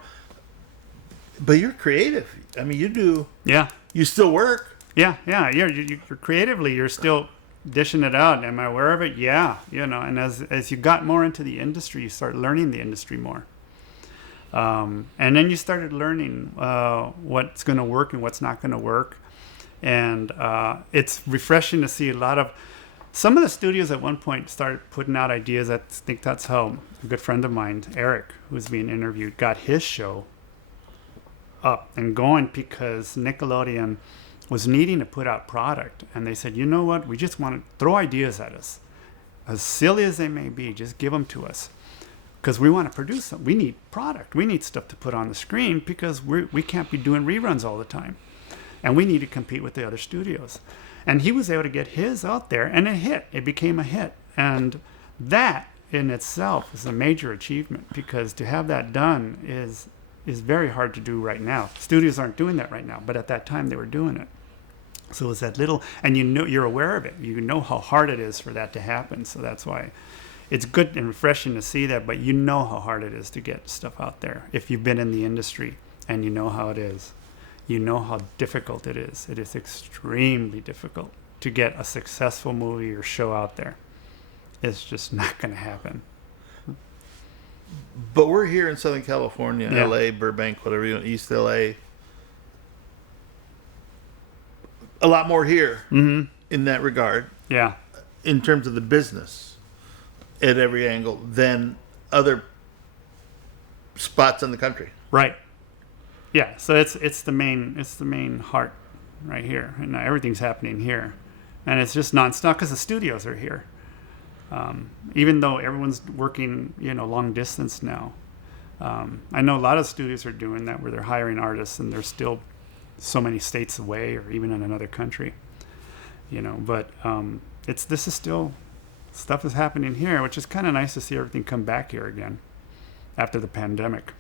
But you're creative. I mean, you do. Yeah. You still work. Yeah. You're creatively, you're still dishing it out. Am I aware of it? Yeah. You know, and as you got more into the industry, you start learning the industry more. And then you started learning what's going to work and what's not going to work. And it's refreshing to see some of the studios at one point started putting out ideas. I think that's how a good friend of mine, Eric, who's being interviewed, got his show up and going, because Nickelodeon was needing to put out product. And they said, you know what? We just want to throw ideas at us. As silly as they may be, just give them to us. Because we want to produce them. We need product. We need stuff to put on the screen, because we can't be doing reruns all the time. And we need to compete with the other studios. And he was able to get his out there, and it hit. It became a hit. And that in itself is a major achievement, because to have that done is very hard to do right now. Studios aren't doing that right now, but at that time they were doing it. So it was that little, and you're aware of it. You know how hard it is for that to happen. So that's why it's good and refreshing to see that, but you know how hard it is to get stuff out there. If you've been in the industry and you know how it is. You know how difficult it is. It is extremely difficult to get a successful movie or show out there. It's just not going to happen. But we're here in Southern California, Yeah. LA, Burbank, whatever you want, East LA. A lot more here in that regard, Yeah. in terms of the business at every angle, than other spots in the country. Right. Yeah. So it's the main heart right here, and everything's happening here, and it's just nonstop because the studios are here. Even though everyone's working, long distance now, I know a lot of studios are doing that, where they're hiring artists and they're still so many states away or even in another country. But this is still stuff is happening here, which is kind of nice to see everything come back here again after the pandemic.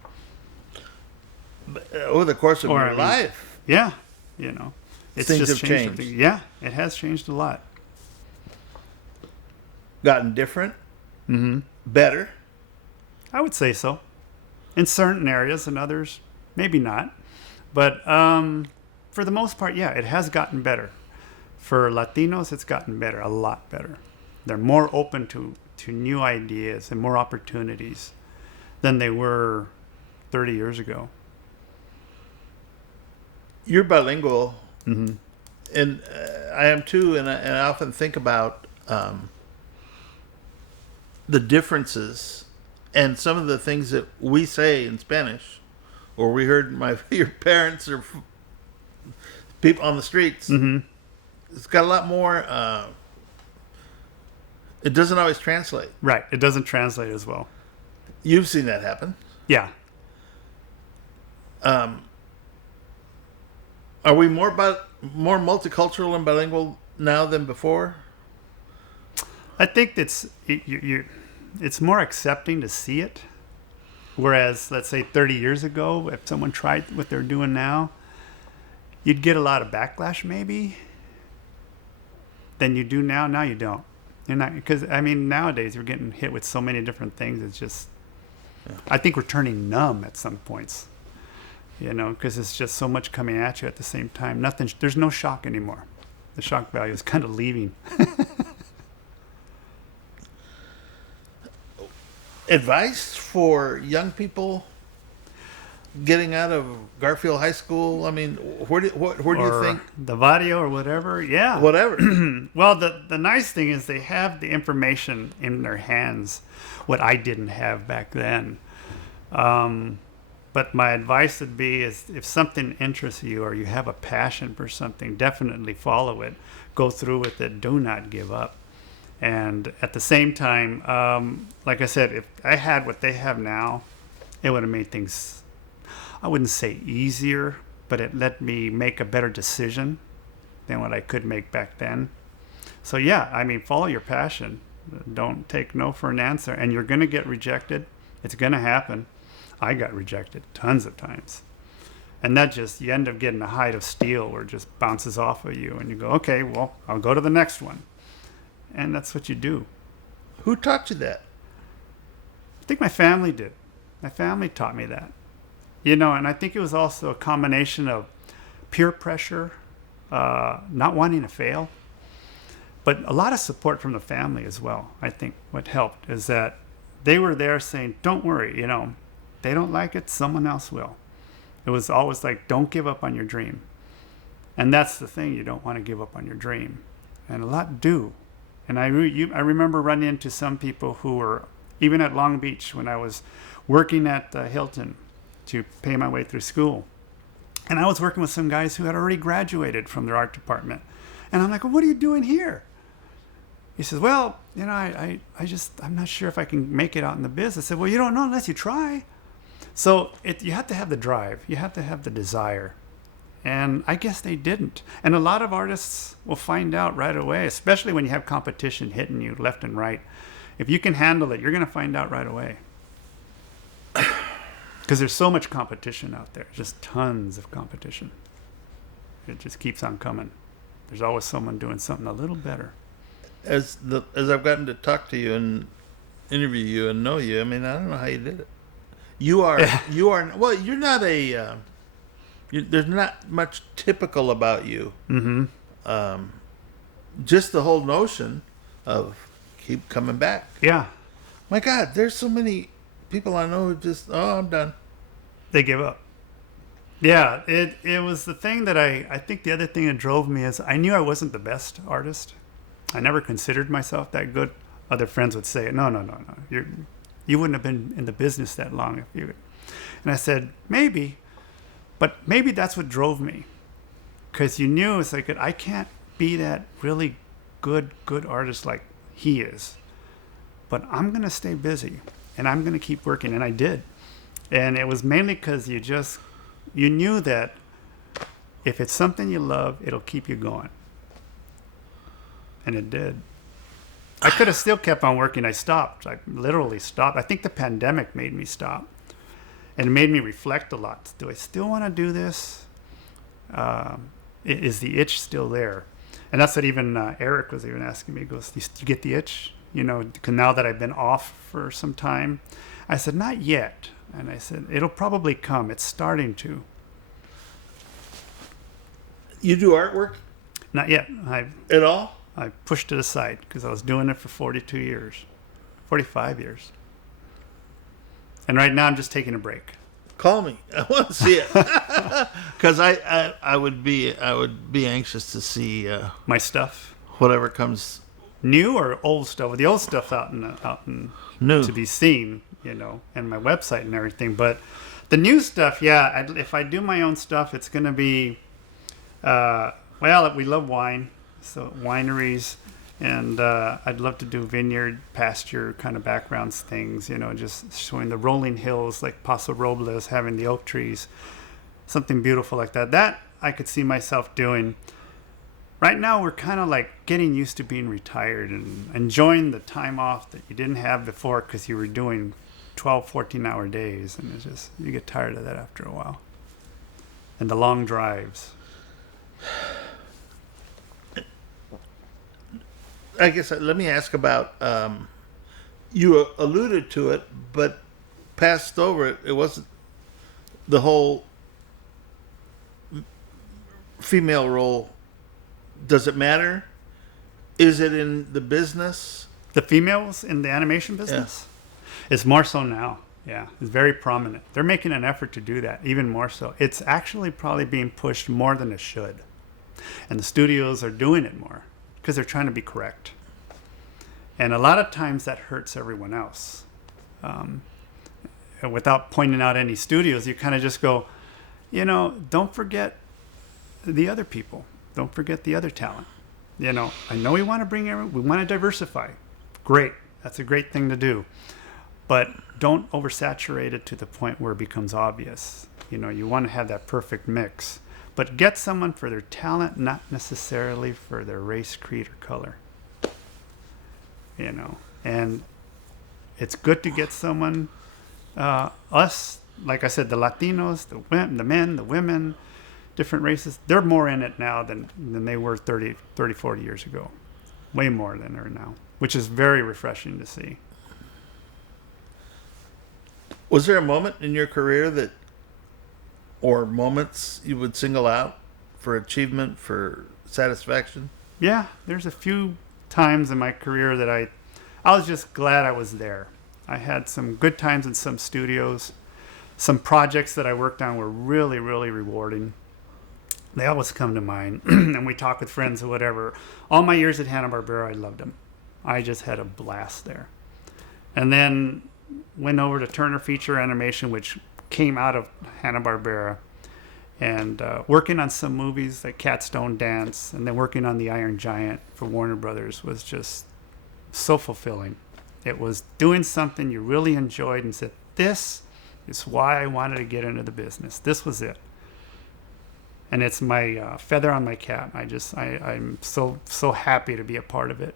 Over the course of your life. Yeah, it's Things just have changed. everything. Yeah, it has changed a lot. gotten different, Mm-hmm. better? I would say so. In certain areas, and others, maybe not. But for the most part, yeah, it has gotten better. For Latinos, it's gotten better, a lot better. They're more open to new ideas and more opportunities than they were 30 years ago. You're bilingual, Mm-hmm. and I am too, and I often think about the differences and some of the things that we say in Spanish, or we heard your parents or people on the streets. Mm-hmm. It's got a lot more. It doesn't always translate. Right. It doesn't translate as well. You've seen that happen. Yeah. Are we more multicultural and bilingual now than before? I think it's more accepting to see it. Whereas, let's say 30 years ago, if someone tried what they're doing now, you'd get a lot of backlash maybe than you do now. Now you don't. You're not, because I mean, nowadays we're getting hit with so many different things. It's just, I think we're turning numb at some points, because it's just so much coming at you at the same time. There's no shock anymore. The shock value is kind of leaving. Advice for young people getting out of Garfield High School? I mean, where do you think? The Vadio or whatever? Yeah. Whatever. Well, the nice thing is they have the information in their hands, what I didn't have back then. But my advice would be is if something interests you or you have a passion for something, definitely follow it. Go through with it. Do not give up. And at the same time, like I said, if I had what they have now, it would have made things, I wouldn't say easier, but it let me make a better decision than what I could make back then. So yeah, I mean, follow your passion. Don't take no for an answer. And you're going to get rejected. It's going to happen. I got rejected tons of times. And that just, you end up getting a hide of steel where it just bounces off of you. And you go, okay, well, I'll go to the next one. And that's what you do. Who taught you that? I think my family did. My family taught me that. And I think it was also a combination of peer pressure, not wanting to fail, but a lot of support from the family as well. I think what helped is that they were there saying, don't worry, they don't like it, someone else will. It was always like, don't give up on your dream. And that's the thing, you don't want to give up on your dream. And a lot do. And I remember running into some people who were, even at Long Beach when I was working at Hilton to pay my way through school. And I was working with some guys who had already graduated from their art department. And I'm like, well, what are you doing here? He says, well, I'm not sure if I can make it out in the biz. I said, well, you don't know unless you try. So you have to have the drive. You have to have the desire. And I guess they didn't. And a lot of artists will find out right away, especially when you have competition hitting you left and right. If you can handle it, you're going to find out right away. Because there's so much competition out there. Just tons of competition. It just keeps on coming. There's always someone doing something a little better. As I've gotten to talk to you and interview you and know you, I mean, I don't know how you did it. You are well, you're not a... there's not much typical about you. Mm-hmm. Just the whole notion of keep coming back. Yeah. My God, there's so many people I know who just, I'm done. They give up. Yeah, it was the thing that I think the other thing that drove me is I knew I wasn't the best artist. I never considered myself that good. Other friends would say, no. You wouldn't have been in the business that long if you... And I said, maybe. But maybe that's what drove me. Because you knew it's like, I can't be that really good artist like he is. But I'm going to stay busy. And I'm going to keep working. And I did. And it was mainly because you knew that if it's something you love, it'll keep you going. And it did. I could have still kept on working. I stopped. I literally stopped. I think the pandemic made me stop. And it made me reflect a lot. Do I still want to do this? Is the itch still there? And that's what even Eric was even asking me. He goes, you get the itch? because now that I've been off for some time, I said, not yet. And I said, it'll probably come. It's starting to. You do artwork Not yet. at all? I pushed it aside because I was doing it for 42 years, 45 years. And right now I'm just taking a break. Call me. I want to see it. Because I would be anxious to see My stuff. whatever comes New or old stuff? Well, the old stuff's out in new. to be seen, and my website and everything. But the new stuff, yeah, if I do my own stuff, it's going to be, we love wine, so wineries, and I'd love to do vineyard, pasture kind of backgrounds things, just showing the rolling hills like Paso Robles, having the oak trees, something beautiful like that. That I could see myself doing. Right now, we're kind of like getting used to being retired and enjoying the time off that you didn't have before because you were doing 12, 14-hour days. And it's just, you get tired of that after a while. And the long drives. I guess let me ask about, you alluded to it, but passed over it. It wasn't the whole female role. Does it matter? Is it in the business? The females in the animation business? It's more so now. Yeah, it's very prominent. They're making an effort to do that, even more so. It's actually probably being pushed more than it should. And the studios are doing it more because they're trying to be correct. And a lot of times that hurts everyone else. Without pointing out any studios, you kind of just go, don't forget the other people. Don't forget the other talent. I know we want to we want to diversify. Great. That's a great thing to do. But don't oversaturate it to the point where it becomes obvious. You want to have that perfect mix. But get someone for their talent, not necessarily for their race, creed, or color. And it's good to get someone, us, like I said, the Latinos, the men, the women, different races, they're more in it now than they were 30, 40 years ago. Way more than they are now, which is very refreshing to see. Was there a moment in your career or moments you would single out for achievement, for satisfaction? Yeah, there's a few times in my career that I was just glad I was there. I had some good times in some studios. Some projects that I worked on were really, really rewarding. They always come to mind, and we talk with friends or whatever. All my years at Hanna-Barbera, I loved them. I just had a blast there. And then went over to Turner Feature Animation, which came out of Hanna-Barbera, and working on some movies like Cats Don't Dance, and then working on The Iron Giant for Warner Brothers was just so fulfilling. It was doing something you really enjoyed and said, this is why I wanted to get into the business. This was it. And it's my feather on my cap. I'm so happy to be a part of it.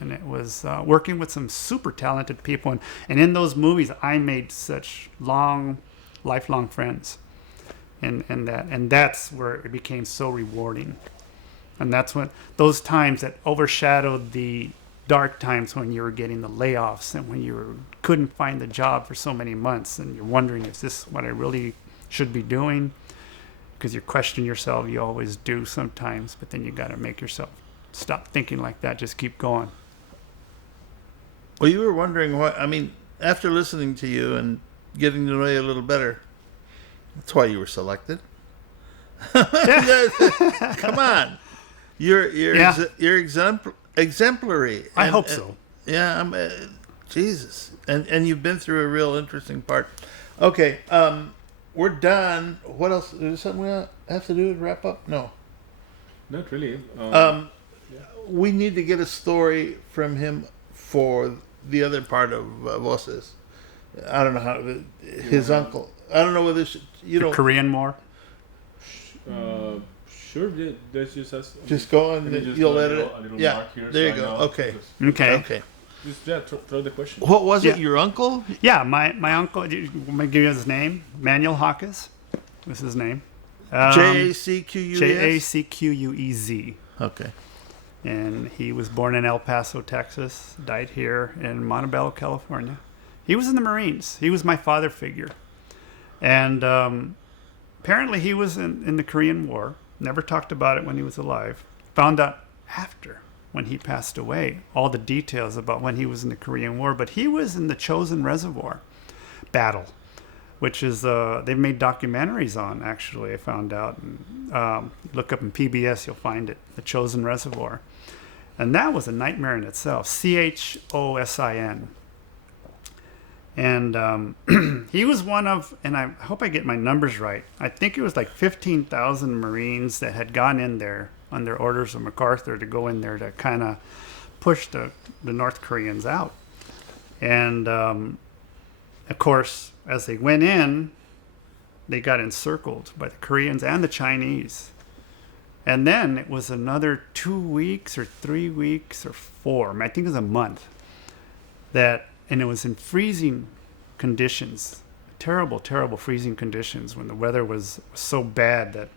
And it was working with some super talented people. And in those movies, I made such lifelong friends. And that's where it became so rewarding. And that's when those times that overshadowed the dark times when you were getting the layoffs and when couldn't find the job for so many months and you're wondering, is this what I really should be doing? Because you question yourself, you always do sometimes, but then you got to make yourself stop thinking like that. Just keep going. Well, you were wondering why. I mean, after listening to you and getting to know you a little better, that's why you were selected. Come on, you're exemplary. I hope so. Yeah, Jesus, and you've been through a real interesting part. Okay, we're done. What else? Is there something we have to do to wrap up? No. Not really. We need to get a story from him for the other part of Voces. I don't know how his uncle. I don't know whether The Korean War. Sure. Let's just ask. Just go and you'll edit it. A little Yeah, mark here there so you I go. know. Okay. Okay. Just throw the question. What was it? Yeah. Your uncle? Yeah, my uncle. I'm gonna give you his name. Manuel Hawkes. What's his name? Jacquez. Jacquez. Okay. And he was born in El Paso, Texas, died here in Montebello, California. He was in the Marines. He was my father figure. And apparently he was in the Korean War. Never talked about it when he was alive. Found out after, when he passed away, all the details about when he was in the Korean War. But he was in the Chosin Reservoir battle, which is, they've made documentaries on, actually, I found out. And, look up in PBS, you'll find it, the Chosin Reservoir. And that was a nightmare in itself. Chosin. And he was one of, and I hope I get my numbers right, I think it was like 15,000 Marines that had gone in there under orders of MacArthur to go in there to kind of push the North Koreans out. And of course, as they went in, they got encircled by the Koreans and the Chinese. And then it was another 2 weeks or 3 weeks or 4, I think it was a month, and it was in freezing conditions, terrible, terrible freezing conditions, when the weather was so bad that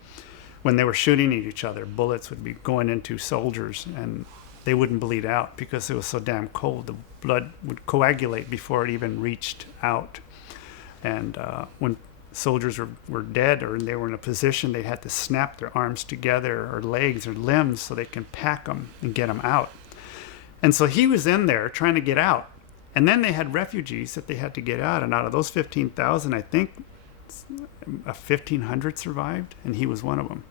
when they were shooting at each other, bullets would be going into soldiers and they wouldn't bleed out because it was so damn cold. The blood would coagulate before it even reached out. And when soldiers were dead, or they were in a position, they had to snap their arms together or legs or limbs so they can pack them and get them out. And so he was in there trying to get out. And then they had refugees that they had to get out. And out of those 15,000, I think 1,500 survived, and he was one of them.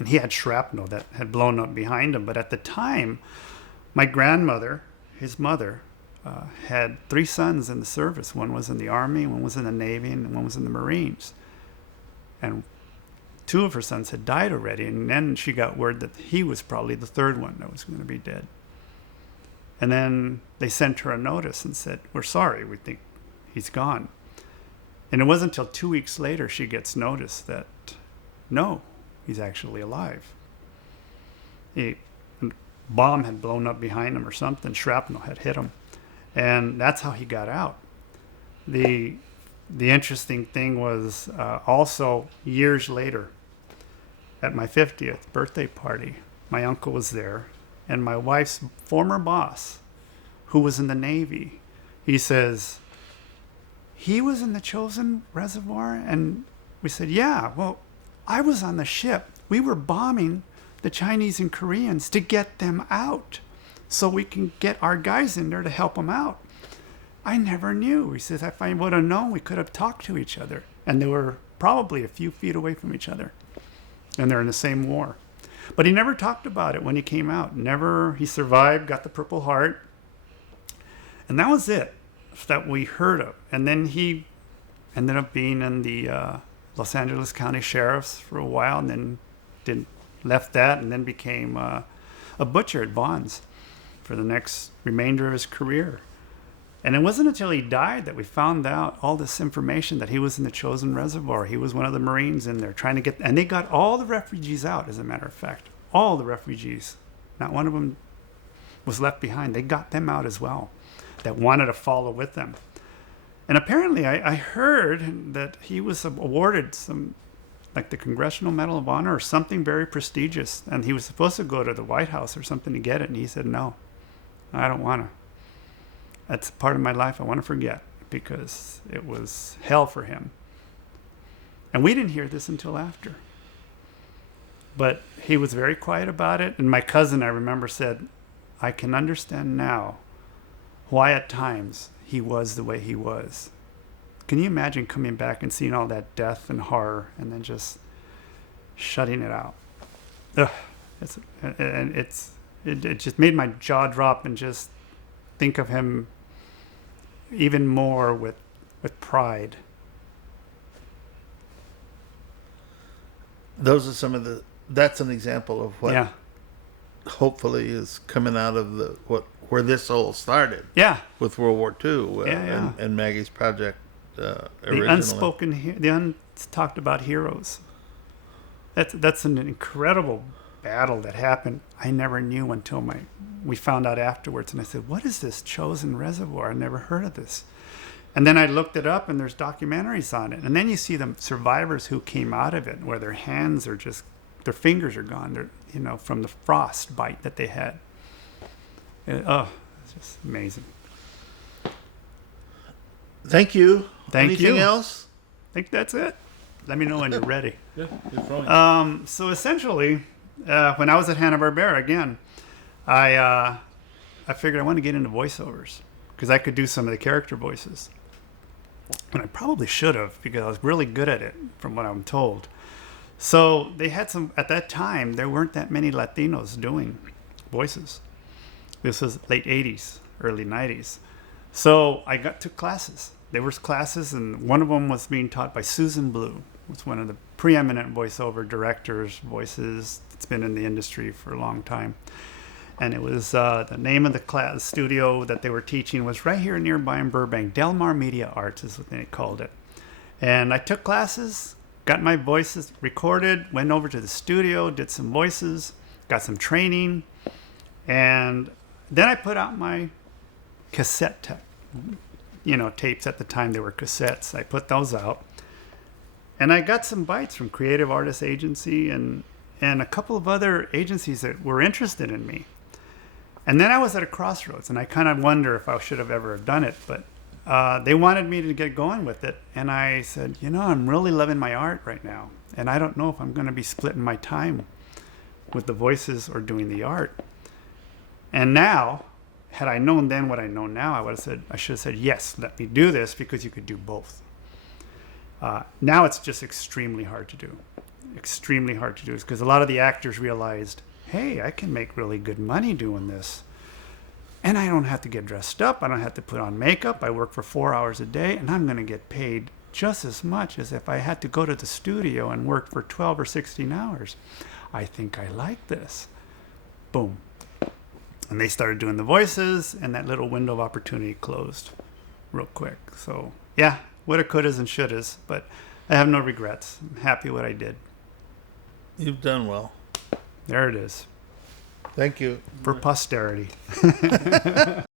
And he had shrapnel that had blown up behind him. But at the time, my grandmother, his mother, had 3 sons in the service. One was in the Army, one was in the Navy, and one was in the Marines. And 2 of her sons had died already, and then she got word that he was probably the 3rd one that was going to be dead. And then they sent her a notice and said, "We're sorry, we think he's gone." And it wasn't until 2 weeks later she gets notice that, no, he's actually alive. A bomb had blown up behind him or something, shrapnel had hit him. And that's how he got out. The interesting thing was also years later, at my 50th birthday party, my uncle was there, and my wife's former boss, who was in the Navy, he says, "He was in the Chosin Reservoir?" And we said, "Yeah, well, I was on the ship. We were bombing the Chinese and Koreans to get them out so we can get our guys in there to help them out. I never knew." He says, "If I would have known, we could have talked to each other." And they were probably a few feet away from each other. And they're in the same war. But he never talked about it when he came out. He survived, got the Purple Heart. And that was it that we heard of. And then he ended up being in the Los Angeles County Sheriff's for a while, and then left that, and then became a butcher at Vaughn's for the next remainder of his career. And it wasn't until he died that we found out all this information that he was in the Chosin Reservoir. He was one of the Marines in there trying to get, and they got all the refugees out, as a matter of fact. All the refugees. Not one of them was left behind. They got them out as well, that wanted to follow with them. And apparently I heard that he was awarded some, like the Congressional Medal of Honor or something very prestigious. And he was supposed to go to the White House or something to get it. And he said, "No, I don't want to. That's part of my life I want to forget," because it was hell for him. And we didn't hear this until after. But he was very quiet about it. And my cousin, I remember, said, "I can understand now why at times he was the way he was." Can you imagine coming back and seeing all that death and horror and then just shutting it out? Ugh. It just made my jaw drop, and just think of him even more with pride. Those are some of that's an example of what hopefully is coming out of where this all started. Yeah. With World War II and Maggie's project originally. The untalked about heroes. That's an incredible battle that happened. I never knew until we found out afterwards, and I said, "What is this Chosin Reservoir? I never heard of this." And then I looked it up, and there's documentaries on it. And then you see the survivors who came out of it, where their hands are just their fingers are gone. They're, you know, from the frost bite that they had. It's just amazing. Thank you. Thank Anything you. else? I think that's it. Let me know when you're ready. Yeah, it's wrong. So essentially, when I was at Hanna-Barbera again, I figured I wanted to get into voiceovers because I could do some of the character voices. And I probably should have because I was really good at it from what I'm told. So they had some, at that time, there weren't that many Latinos doing voices. This was late 80s, early 90s. So I took classes. There was classes, and one of them was being taught by Susan Blue. It's one of the preeminent voiceover directors, voices. It's been in the industry for a long time. And it was the name of the class studio that they were teaching was right here nearby in Burbank. Del Mar Media Arts is what they called it. And I took classes, got my voices recorded, went over to the studio, did some voices, got some training, and then I put out my cassette tapes. At the time they were cassettes. I put those out, and I got some bites from Creative Artists Agency and a couple of other agencies that were interested in me. And then I was at a crossroads, and I kind of wonder if I should have ever done it, but they wanted me to get going with it. And I said, I'm really loving my art right now, and I don't know if I'm going to be splitting my time with the voices or doing the art. And now, had I known then what I know now, I should have said, yes, let me do this, because you could do both. Now it's just extremely hard to do. Extremely hard to do, because a lot of the actors realized, hey, I can make really good money doing this. And I don't have to get dressed up. I don't have to put on makeup. I work for 4 hours a day, and I'm going to get paid just as much as if I had to go to the studio and work for 12 or 16 hours. I think I like this. Boom. And they started doing the voices, and that little window of opportunity closed real quick. So, yeah, woulda, couldas, and shouldas, but I have no regrets. I'm happy what I did. You've done well. There it is. Thank you. For posterity.